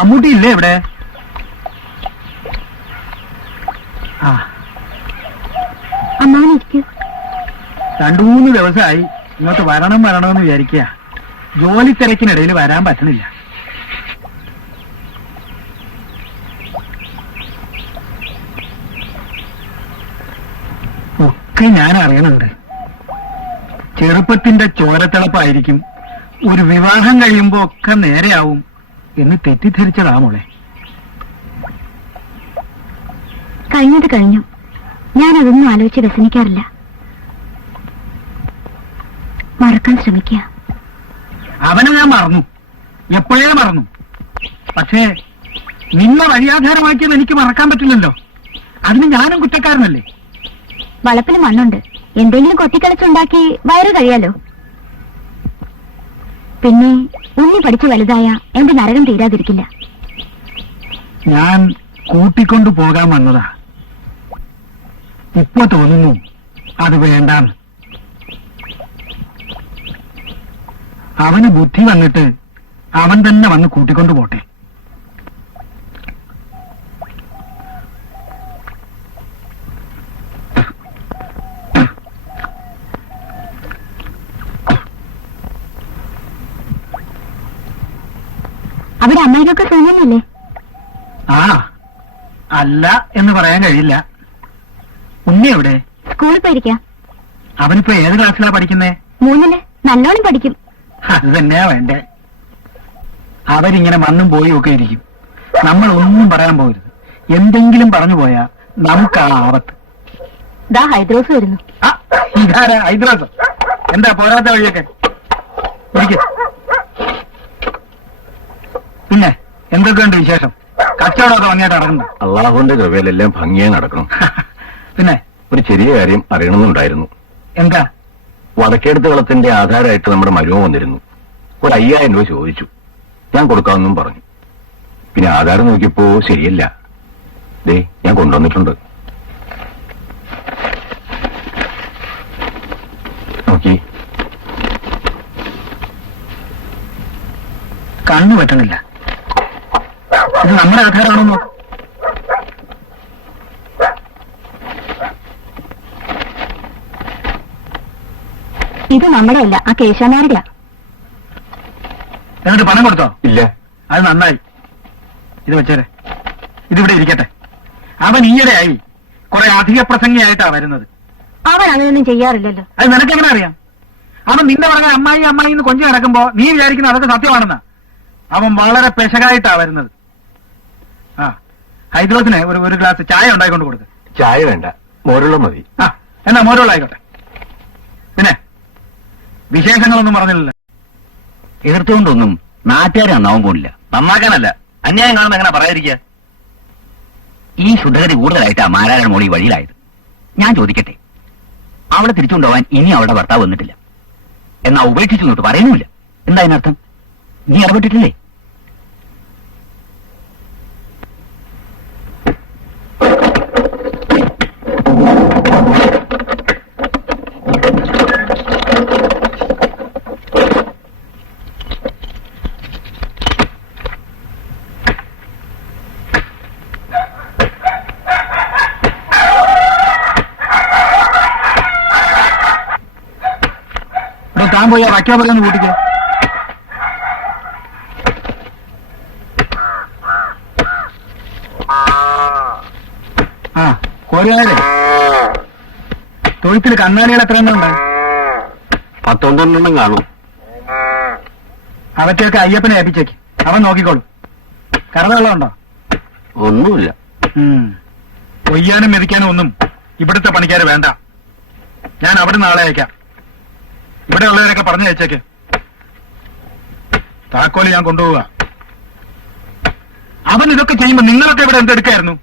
അമ്മൂട്ടി ഇല്ലേ ഇവിടെ? ആ, അമ്മാവനിരിക്കൂ. 2-3 ദിവസമായി ഇങ്ങോട്ട് വരണമെന്ന് വിചാരിക്കുക. ജോലി തിരക്കിനിടയിൽ വരാൻ പറ്റണില്ല. ഒക്കെ ഞാൻ അറിയണുണ്ട്. ചെറുപ്പത്തിന്റെ ചോരത്തിളപ്പായിരിക്കും. ഒരു വിവാഹം കഴിയുമ്പോ ഒക്കെ നേരെയാവും എന്ന് തെറ്റിദ്ധരിച്ചതാ മോളെ. കഴിഞ്ഞത് കഴിഞ്ഞു. ഞാനതൊന്നും ആലോചിച്ച് വ്യസനിക്കാറില്ല. മറക്കാൻ ശ്രമിക്കുക. അവനെ ഞാൻ മറന്നു, എപ്പോഴേ മറന്നു. പക്ഷേ നിന്നെ വഴിയാധാരമാക്കിയത് എനിക്ക് മറക്കാൻ പറ്റില്ലല്ലോ. അതിന് ഞാനും കുറ്റക്കാരനല്ലേ? വളപ്പിന് മണ്ണുണ്ട്. എന്തെങ്കിലും കൊത്തിക്കളിച്ചുണ്ടാക്കി വയറ് കഴിയാലോ. പിന്നെ ഉണ്ണി പഠിച്ചു വലുതായ എന്റെ നരകം തീരാതിരിക്കില്ല. ഞാൻ കൂട്ടിക്കൊണ്ടു പോകാൻ വന്നതാ. ഇപ്പൊ തോന്നുന്നു അത് വേണ്ടാന്ന്. അവന് ബുദ്ധി വന്നിട്ട് അവൻ തന്നെ വന്ന് കൂട്ടിക്കൊണ്ടു പോട്ടെ. അവിടെ അമ്മയ്ക്കൊക്കെ സുഖമില്ലേ? ആ, അല്ല എന്ന് പറയാൻ കഴിയില്ല. ഉണ്ണി എവിടെ? സ്കൂളിൽ പോയിരിക്കാം. അവനിപ്പോ ഏത് ക്ലാസ്സിലാ പഠിക്കുന്നേ? 3 നല്ലോണം പഠിക്കും. അത് തന്നെയാ വേണ്ടേ. അവരിങ്ങനെ വന്നും പോയും ഒക്കെ ഇരിക്കും. നമ്മൾ ഒന്നും പറയാൻ പോകരുത്. എന്തെങ്കിലും പറഞ്ഞു പോയാ നമുക്ക് ആ ആപത്ത്. ദാ ഹൈദ്രോസ് വരുന്നു. ആ, ഇതാരാ ഹൈദ്രാസ്? എന്താ പോരാത്ത വഴിയൊക്കെ? ഇരിക്ക്. പിന്നെ എന്തൊക്കെയുണ്ട് വിശേഷം? കച്ചവടമൊക്കെ ഭംഗിയായിട്ട് നടക്കുന്നു? അള്ളാഹുവിന്റെ കൃപയിലെല്ലാം ഭംഗിയായി നടക്കണം. പിന്നെ ഒരു ചെറിയ കാര്യം അറിയണമെന്നുണ്ടായിരുന്നു. എന്താ? വടക്കേടുത്ത് കളത്തിന്റെ ആധാരമായിട്ട് നമ്മുടെ മരുമ വന്നിരുന്നു. ഒരു 5000 രൂപ ചോദിച്ചു. ഞാൻ കൊടുക്കാമെന്നും പറഞ്ഞു. പിന്നെ ആധാരം നോക്കിയപ്പോ ശരിയല്ല. ദേ, ഞാൻ കൊണ്ടുവന്നിട്ടുണ്ട്. നോക്കി. കണ്ണു പറ്റണില്ല. ഇത് നമ്മുടെ ആധാരമാണോ നോക്ക്. ഇത് നമ്മുടെ അല്ല, ആ കേശവനാരുടെയാ. എന്നിട്ട് പണം കൊടുത്തോ? ഇല്ല. അത് നന്നായി. ഇത് വെച്ചേരെ, ഇതിവിടെ ഇരിക്കട്ടെ. അവൻ ഈയിടെയായി കുറെ അധിക പ്രസംഗിയായിട്ടാ വരുന്നത്. അവൻ അങ്ങനെയൊന്നും ചെയ്യാറില്ലല്ലോ. അത് നിനക്കെങ്ങനെ അറിയാം? അവൻ നിന്റെ പറഞ്ഞ അമ്മായി അമ്മായി എന്ന് കൊഞ്ചു കിടക്കുമ്പോ നീ വിചാരിക്കുന്ന അതൊക്കെ സത്യമാണെന്ന്. അവൻ വളരെ പെശകായിട്ടാ വരുന്നത്. ആ, ഹൈദ്രോസിന് ഒരു ഗ്ലാസ് ചായ ഉണ്ടായിക്കൊണ്ട് കൊടുക്ക്. ചായ വേണ്ട, മോരുള്ള മതി. ആ, എന്നാ മോരുള്ളായിക്കോട്ടെ. പിന്നെ വിശേഷങ്ങളൊന്നും പറഞ്ഞില്ലല്ലോ. എതിർത്തുകൊണ്ടൊന്നും നാട്ടുകാരെ നന്നാവാൻ പോണില്ല. നന്നാക്കാനല്ല, അന്യായം കാണുന്ന എങ്ങനെ പറയാതിരിക്കുക? ഈ ശുദ്ധഗതി കൂടുതലായിട്ടാ മാരായണ മോളി വഴിയിലായത്. ഞാൻ ചോദിക്കട്ടെ, അവളെ തിരിച്ചുകൊണ്ടുപോകാൻ ഇനി അവളുടെ ഭർത്താവ് വന്നിട്ടില്ല, എന്നാ ഉപേക്ഷിച്ചു എന്നിട്ട് പറയുന്നുമില്ല. എന്താ അതിനർത്ഥം? നീ ഇടപെട്ടിട്ടില്ലേ? താൻ പോയി വയ്ക്കാ പറയുന്ന കൂട്ടിക്ക്. ആ, കോരുകാരെ തൊഴുത്തിൽ കന്നാലികൾ എത്ര എണ്ണം ഉണ്ട്? 10-12 കാണും. അവറ്റൊക്കെ അയ്യപ്പനെ ഏൽപ്പിച്ചേക്ക്, അവൻ നോക്കിക്കോളും. കറവെള്ളമുണ്ടോ? ഒന്നുമില്ല. കൊയ്യാനും മെതിക്കാനും ഒന്നും ഇവിടുത്തെ പണിക്കാര് വേണ്ട. ഞാൻ അവിടെ നാളെ അയക്കാം. ഇവിടെ ഉള്ളവരൊക്കെ പറഞ്ഞു വെച്ചേക്ക്. താക്കോല് ഞാൻ കൊണ്ടുപോവുക. അവൻ ഇതൊക്കെ ചെയ്യുമ്പോ നിങ്ങളൊക്കെ ഇവിടെ എന്തെടുക്കായിരുന്നു?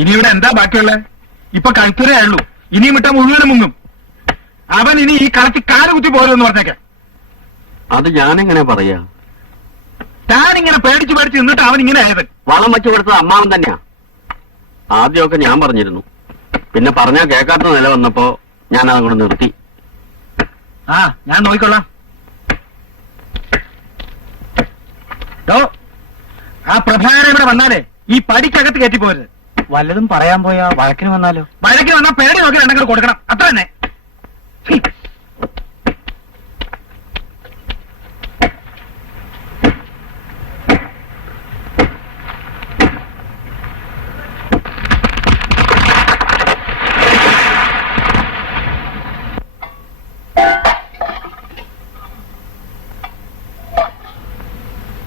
ഇനി ഇവിടെ എന്താ ബാക്കിയുള്ളത്? ഇപ്പൊ കഴുത്തുരേ ഉള്ളൂ. ഇനിയും വിട്ടാ മുഴുവനും മുങ്ങും. അവൻ ഇനി ഈ കളത്തി കാല് കുത്തി പോരെന്ന് പറഞ്ഞേക്കാം. അത് ഞാനെങ്ങനെ പറയാ? താൻ ഇങ്ങനെ പേടിച്ച് പേടിച്ച് നിന്നിട്ട് അവൻ ഇങ്ങനെ ആയത്. വളം വെച്ചു കൊടുത്തത് അമ്മാവൻ തന്നെയാ. ആദ്യമൊക്കെ ഞാൻ പറഞ്ഞിരുന്നു, പിന്നെ പറഞ്ഞാ കേൾക്കാത്ത നില വന്നപ്പോ ഞാൻ അതങ്ങോട്ട് നിർത്തി. ആ, ഞാൻ നോക്കിക്കൊള്ളാം. ആ പ്രഭാകരൻ ഇവിടെ വന്നാലേ ഈ പടിക്കകത്ത് കയറ്റിപ്പോരുത്. വല്ലതും പറയാൻ പോയാ വഴക്കിന് വന്നാലോ? വഴക്കിന് വന്നാൽ പേടി നോക്കി രണ്ടെങ്കിലും കൊടുക്കണം, അത്ര തന്നെ.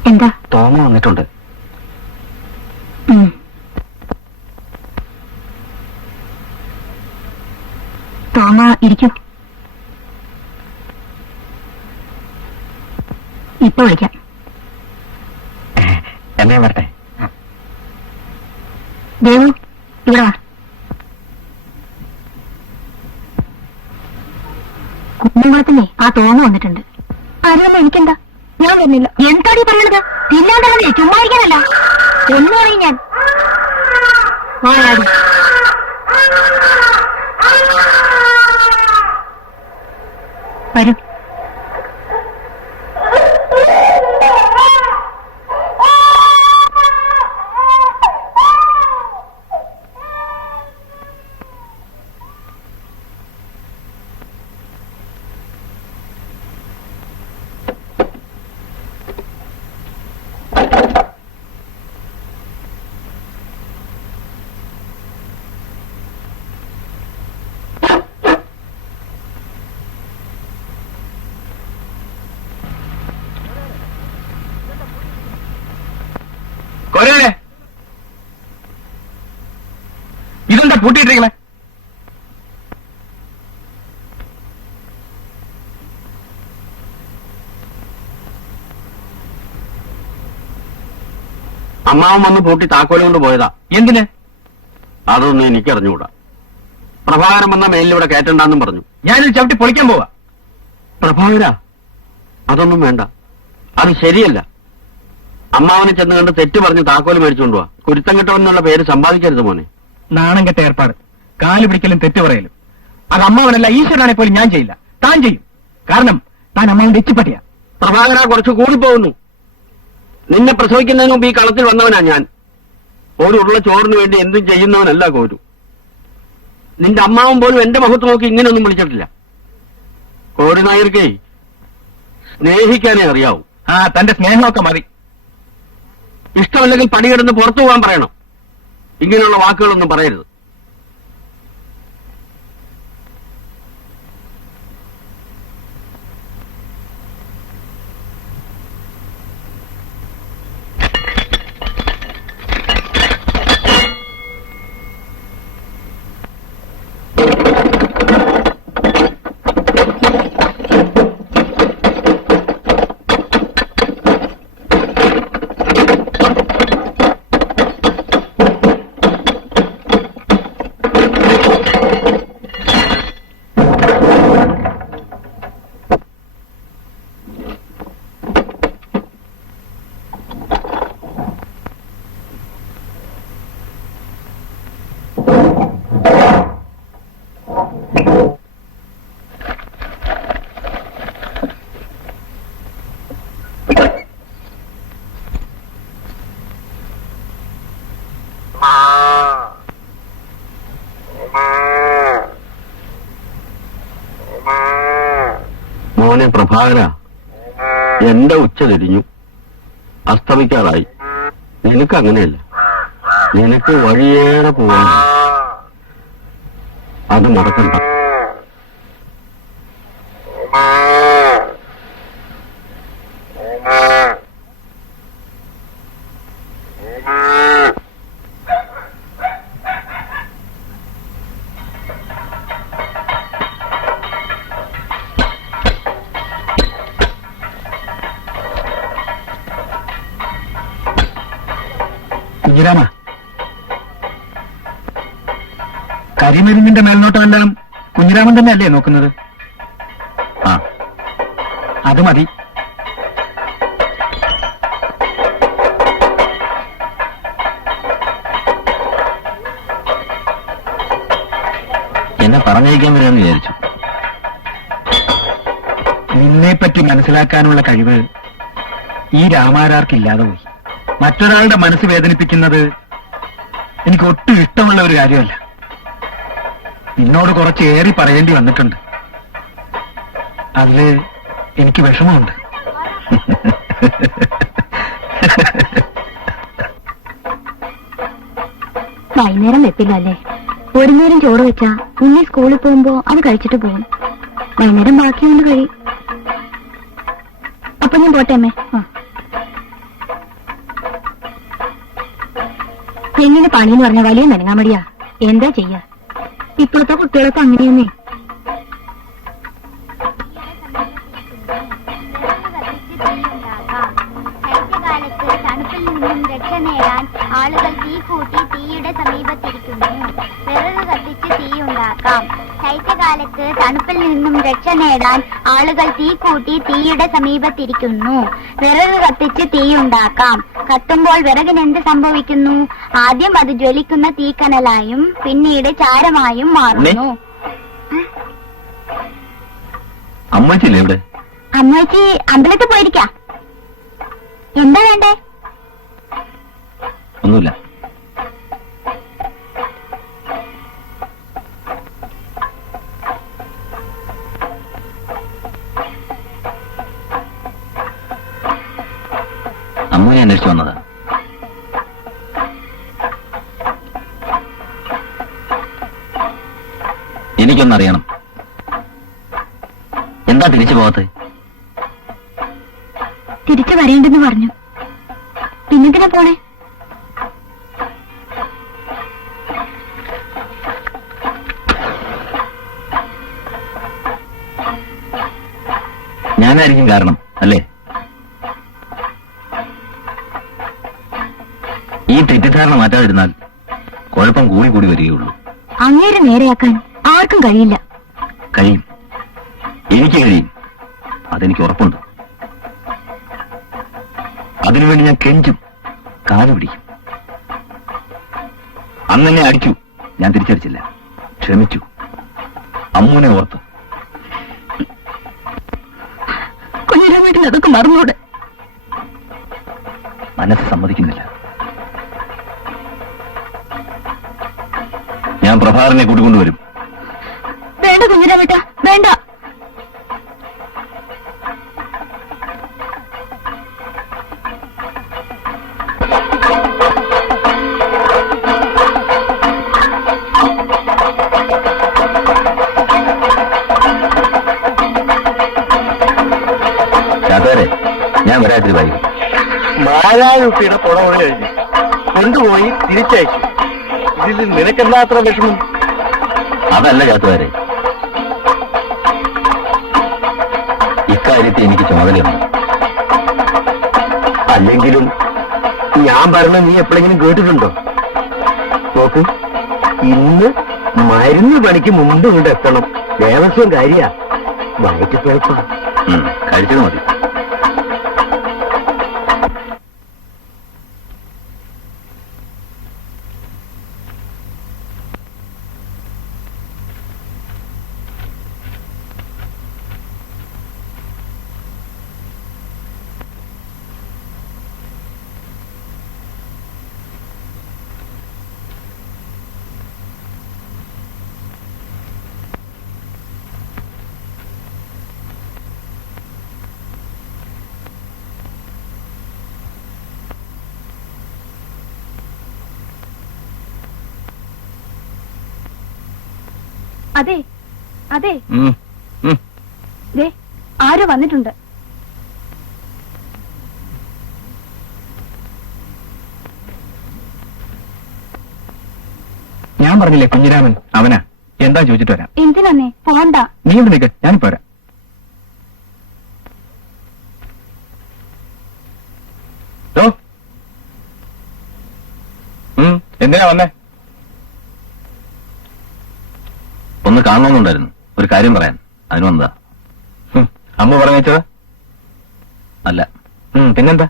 എന്താ? തോമ വന്നിട്ടുണ്ട്. തോമ ഇരിക്കൂ. ഇപ്പൊ വിളിക്കാം. എന്നെ വരട്ടെ. ദേവു, ഇവിടെ വാ. കുന്നംകുളത്തിനെ ആ തോമ വന്നിട്ടുണ്ട്. ആരും എനിക്കെന്താ? ഞാൻ വരുന്നില്ല. എന്താടി പറയണത്? തിന്നാണ്ടല്ലേ, ചുമ്മാ ഇരിക്കാനല്ല. ഒന്നു പറയും ഞാൻ. വരൂ. കൊരേ, ഇതെന്താ പൂട്ടിയിട്ടിരിക്കണേ? അമ്മാവൻ വന്ന് പൂട്ടി താക്കോല് കൊണ്ട് പോയതാ. എന്തിന്? അതൊന്നും എനിക്കറിഞ്ഞുകൂടാ. പ്രഭാകരൻ വന്ന മേലിലൂടെ കയറ്റണ്ടെന്നും പറഞ്ഞു. ഞാനിത് ചവിട്ടി പൊളിക്കാൻ പോവാ. പ്രഭാകര, അതൊന്നും വേണ്ട, അത് ശരിയല്ല. അമ്മാവനെ ചെന്ന് കണ്ട് തെറ്റ് പറഞ്ഞ് താക്കോല് മേടിച്ചുകൊണ്ടുവാ. കുരുത്തം കിട്ടുമെന്നുള്ള പേര് സമ്പാദിക്കരുത് മോനെ. നാണം കെട്ട ഏർപ്പാട്, കാല് പിടിക്കലും തെറ്റ് പറയലും. അത് അമ്മാവനല്ല, ഈശ്വരനാണെ പോലും ഞാൻ ചെയ്യില്ല. താൻ ചെയ്യും. കാരണം താൻ അമ്മാവന്റെ എച്ചിപ്പട്ടിയാ. പ്രഭാകര, കുറച്ച് കൂടിപ്പോകുന്നു. നിന്നെ പ്രസവിക്കുന്നതിന് മുമ്പ് ഈ കളത്തിൽ വന്നവനാ ഞാൻ. ഒരു ഉരുള ചോറിന് വേണ്ടി എന്തും ചെയ്യുന്നവനല്ല കോരു. നിന്റെ അമ്മാവൻ പോലും എന്റെ മുഖത്ത് നോക്കി ഇങ്ങനെയൊന്നും വിളിച്ചിട്ടില്ല. കോടി നായർക്കേ സ്നേഹിക്കാനേ അറിയാവൂ. ആ തന്റെ സ്നേഹമൊക്കെ മതി. ഇഷ്ടമല്ലെങ്കിൽ പണികിടന്ന് പുറത്തു പോകാൻ പറയണം. ഇങ്ങനെയുള്ള വാക്കുകളൊന്നും പറയരുത്. മോനെ പ്രഭാകര, എന്റെ ഉച്ച തിരിഞ്ഞു, അസ്തമിക്കാറായി. നിനക്ക് അങ്ങനെയല്ല. നിനക്ക് വഴിയേറെ പോവാൻ. അത് മറക്കണ്ട. കുഞ്ഞിരാമ, കരിമരുന്നിന്റെ മേൽനോട്ടമെല്ലാം കുഞ്ഞിരാമൻ തന്നെ അല്ലേ നോക്കുന്നത്? ആ, അത് മതി. എന്നെ പറഞ്ഞയക്കാൻ വരാമെന്ന് വിചാരിച്ചു. നിന്നെപ്പറ്റി മനസ്സിലാക്കാനുള്ള കഴിവ് ഈ രാമാരാർക്കില്ലാതെ പോയി. മറ്റൊരാളുടെ മനസ്സ് വേദനിപ്പിക്കുന്നത് എനിക്ക് ഒട്ടും ഇഷ്ടമുള്ള ഒരു കാര്യമല്ല. നിന്നോട് കുറച്ച് ഏറി പറയേണ്ടി വന്നിട്ടുണ്ട്. അതില് എനിക്ക് വിഷമമുണ്ട്. വൈകുന്നേരം വെപ്പില്ല അല്ലേ? ഒരു നേരം ചോറ് വെച്ചാ ഉണ്ണി സ്കൂളിൽ പോകുമ്പോ അത് കഴിച്ചിട്ട് പോകും. വൈകുന്നേരം ബാക്കി കൊണ്ട് കഴിയും. അപ്പൊ ഞാൻ പോട്ടെ അമ്മേ. എങ്ങനെ പണിന്ന് പറഞ്ഞ വലിയ നനങ്ങാമടിയാ. എന്താ ചെയ്യാ? ഇപ്പോഴത്തെ കുട്ടികളൊക്കെ അങ്ങനെയെന്നേ. ശൈത്യകാലത്ത് തണുപ്പിൽ നിന്നും രക്ഷ നേടാൻ ആളുകൾ തീ കൂട്ടി തീയുടെ സമീപത്തിരിക്കുന്നു. വിറക് കത്തിച്ച് തീയുണ്ടാക്കാം. ശൈത്യകാലത്ത് തണുപ്പിൽ നിന്നും രക്ഷ നേടാൻ ആളുകൾ തീ കൂട്ടി തീയുടെ സമീപത്തിരിക്കുന്നു. വിറക് കത്തിച്ച് തീയുണ്ടാക്കാം. കത്തുമ്പോൾ വിറകിന് എന്ത് സംഭവിക്കുന്നു? ആദ്യം അത് ജ്വലിക്കുന്ന തീക്കനലായും പിന്നീട് ചാരമായും മാറുന്നു. അമ്മച്ചില്ലേ ഇവിടെ? അമ്മച്ചി അമ്പലത്തിൽ പോയിരിക്കാം. എന്താ വേണ്ടേ? ഒന്നുമില്ല. അമ്മയെ അന്വേഷിച്ചു വന്നതാ. എനിക്കൊന്നറിയണം. എന്താ തിരിച്ചു പോകത്ത്? തിരിച്ചു വരേണ്ടെന്ന് പറഞ്ഞു. പിന്നെന്തിനാ പോണേ? ഞാനായിരിക്കും കാരണം അല്ലേ? ഈ തെറ്റിദ്ധാരണ മാറ്റാതിരുന്നാൽ കുഴപ്പം കൂടി കൂടി വരികയുള്ളൂ. അങ്ങേരെ നേരെയാക്കാൻ ആർക്കും കഴിയില്ല. കഴിയും, എനിക്ക് കഴിയും. അതെനിക്ക് ഉറപ്പുണ്ട്. അതിനുവേണ്ടി ഞാൻ കെഞ്ചും, കാല് പിടിക്കും. അന്നെന്നെ അടിച്ചു, ഞാൻ തിരിച്ചടിച്ചില്ല, ക്ഷമിച്ചു. അമ്മൂനെ ഓർത്ത്. കുഞ്ഞിന്റെ വീട്ടിൽ അതൊക്കെ മറന്നൂടെ? മനസ്സ് സമ്മതിക്കുന്നില്ല. ഞാൻ പ്രഭാകരനെ കൂട്ടിക്കൊണ്ടുവരും. വേണ്ട കുഞ്ഞിരാമേട്ട, വേണ്ട. ചാത്തവരെ, ഞാൻ വരാത്തിരി വൈകും. മായായുട്ടിയുടെ പുറമെ കഴിഞ്ഞു കൊണ്ടുപോയി തിരിച്ചയച്ചു. ഇതിൽ നിനക്കെന്താ അത്ര വിഷമം? അതല്ല ചാത്തവരെ, ഇക്കാര്യത്തിൽ എനിക്ക് ചുമതലയുണ്ട്. അല്ലെങ്കിലും ഞാൻ പറഞ്ഞ നീ എപ്പോഴെങ്കിലും കേട്ടിട്ടുണ്ടോ? നോക്ക്, ഇന്ന് മരുന്ന് പണിക്ക് മുമ്പ് ഇങ്ങോട്ട് എത്തണം. ദേവസ്വം കാര്യ വയറ്റ് കുഴപ്പ. കഴിച്ചത് മതി. അതെ അതെ, ദേ ആരോ വന്നിട്ടുണ്ട്. ഞാൻ പറഞ്ഞില്ലേ കുഞ്ഞിരാമൻ അവനാ. എന്താ ചോദിച്ചിട്ട് വരാം. എന്തിനന്നേ? പോണ്ട. നീ ഒന്ന് നിൽക്ക്, ഞാനിപ്പോ വരാം. എന്തിനാ വന്നേ? ഒന്ന് കാണണമെന്നുണ്ടായിരുന്നു, ഒരു കാര്യം പറയാൻ. അതിന് വന്നതാ. അമ്മ പറഞ്ഞു വെച്ചത് അല്ല. പിന്നെന്താ?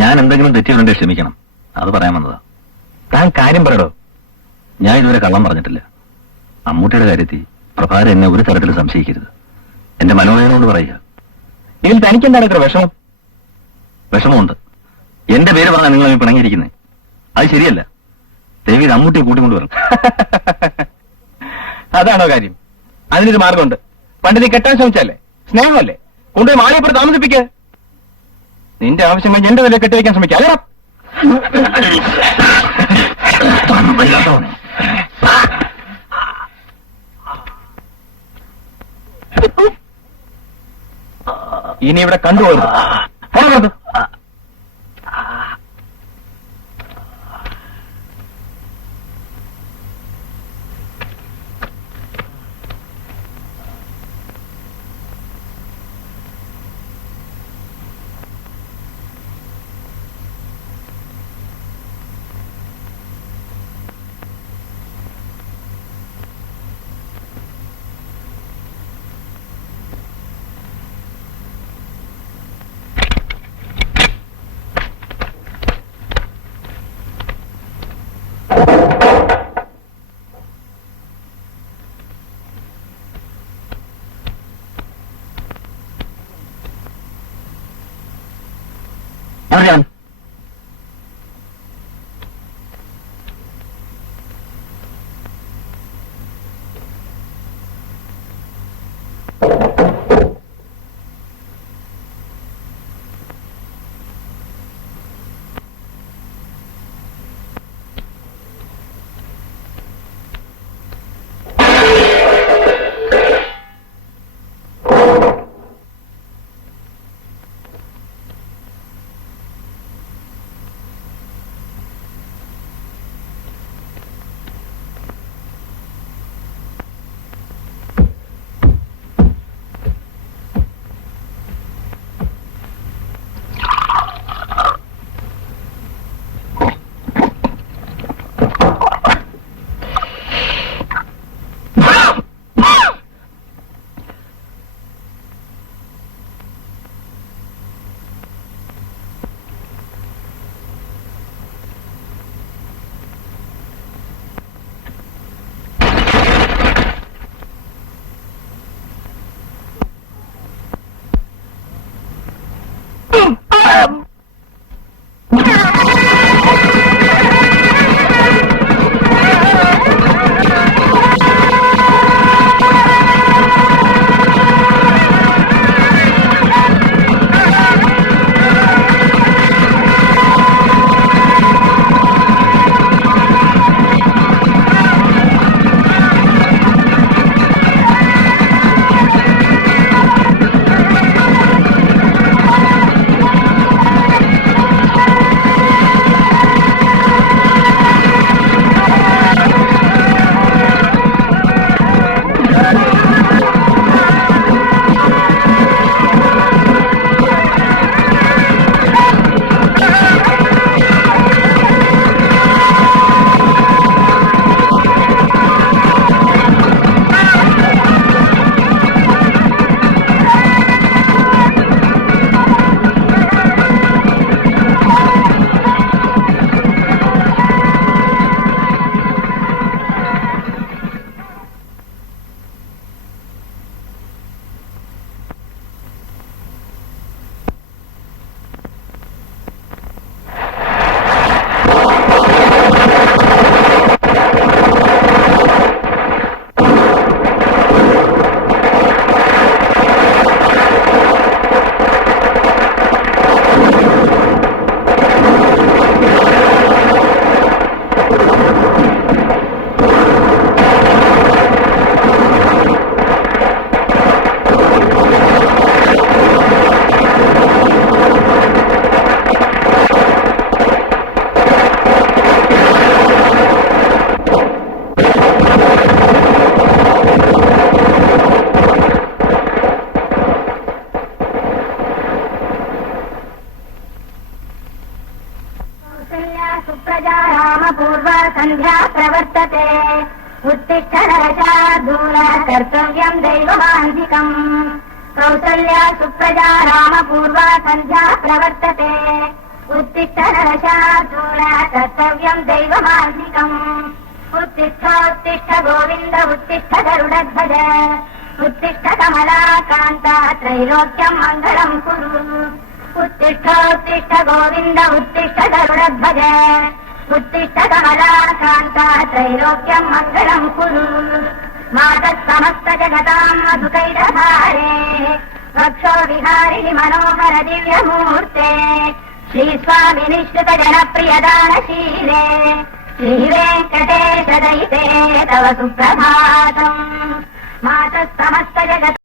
ഞാൻ എന്തെങ്കിലും തെറ്റിയുണ്ടെ ക്ഷമിക്കണം, അത് പറയാൻ വന്നതാ. താൻ കാര്യം പറയടോ. ഞാൻ ഇതുവരെ കള്ളം പറഞ്ഞിട്ടില്ല. അമ്മൂട്ടിയുടെ കാര്യത്തിൽ പ്രഭാരം എന്നെ ഒരു തരത്തിൽ സംശയിക്കരുത്. എന്റെ മനോഹരനോട് പറയുക. ഇതിൽ തനിക്കെന്താണ് ഇത്ര വിഷമം? വിഷമമുണ്ട്. എന്റെ പേര് പറഞ്ഞാൽ നിങ്ങൾ പിണങ്ങിയിരിക്കുന്നത്. അത് ശരിയല്ല. ദേവി അമ്മൂട്ടിയെ കൂട്ടിക്കൊണ്ട് വരണം. അതാണോ കാര്യം? അതിനൊരു മാർഗമുണ്ട്. പണ്ട് നീ കെട്ടാൻ ശ്രമിച്ചല്ലേ? സ്നേഹമല്ലേ? കൊണ്ടുപോയി മാളിയപ്പുറം താമസിപ്പിക്കുക. നിന്റെ ആവശ്യം കഴിഞ്ഞ് എന്റെ വില കെട്ടിവെക്കാൻ ശ്രമിക്കുക. അല്ല, ഇനി ഇവിടെ കണ്ടുപോകുന്നു. അറിയാം. सुप्रजा रामपूर्वा सन्ध्या प्रवर्तते उत्तिष्ठ नरशार्दूल कर्तव्यम् दैवमान्धिकम् कौसल्या सुप्रजा रामपूर्वा सन्ध्या प्रवर्तते उत्तिष्ठ नरशार्दूल कर्तव्यम् दैवमान्धिकम् उत्तिष्ठ गोविन्द उत्तिष्ठ गरुडध्वज उत्तिष्ठ कमलाकान्ता त्रैलोक्यम् मङ्गलम् कुरु उत्तिष्ठ गोविन्द उत्तिष्ठ गरुडध्वज उत्तिष्ठ कमलाकान्ता त्रैलोक्यम् मङ्गलम् कुरु मातः समस्त जगताम् मधुकैटभारे वक्षो विहारिणि मनोहर दिव्यमूर्ते श्रीस्वामिनिश्चित जनप्रियदानशीले श्रीवेङ्कटेश दयिते तव सुप्रभातम् मातः समस्त जगत्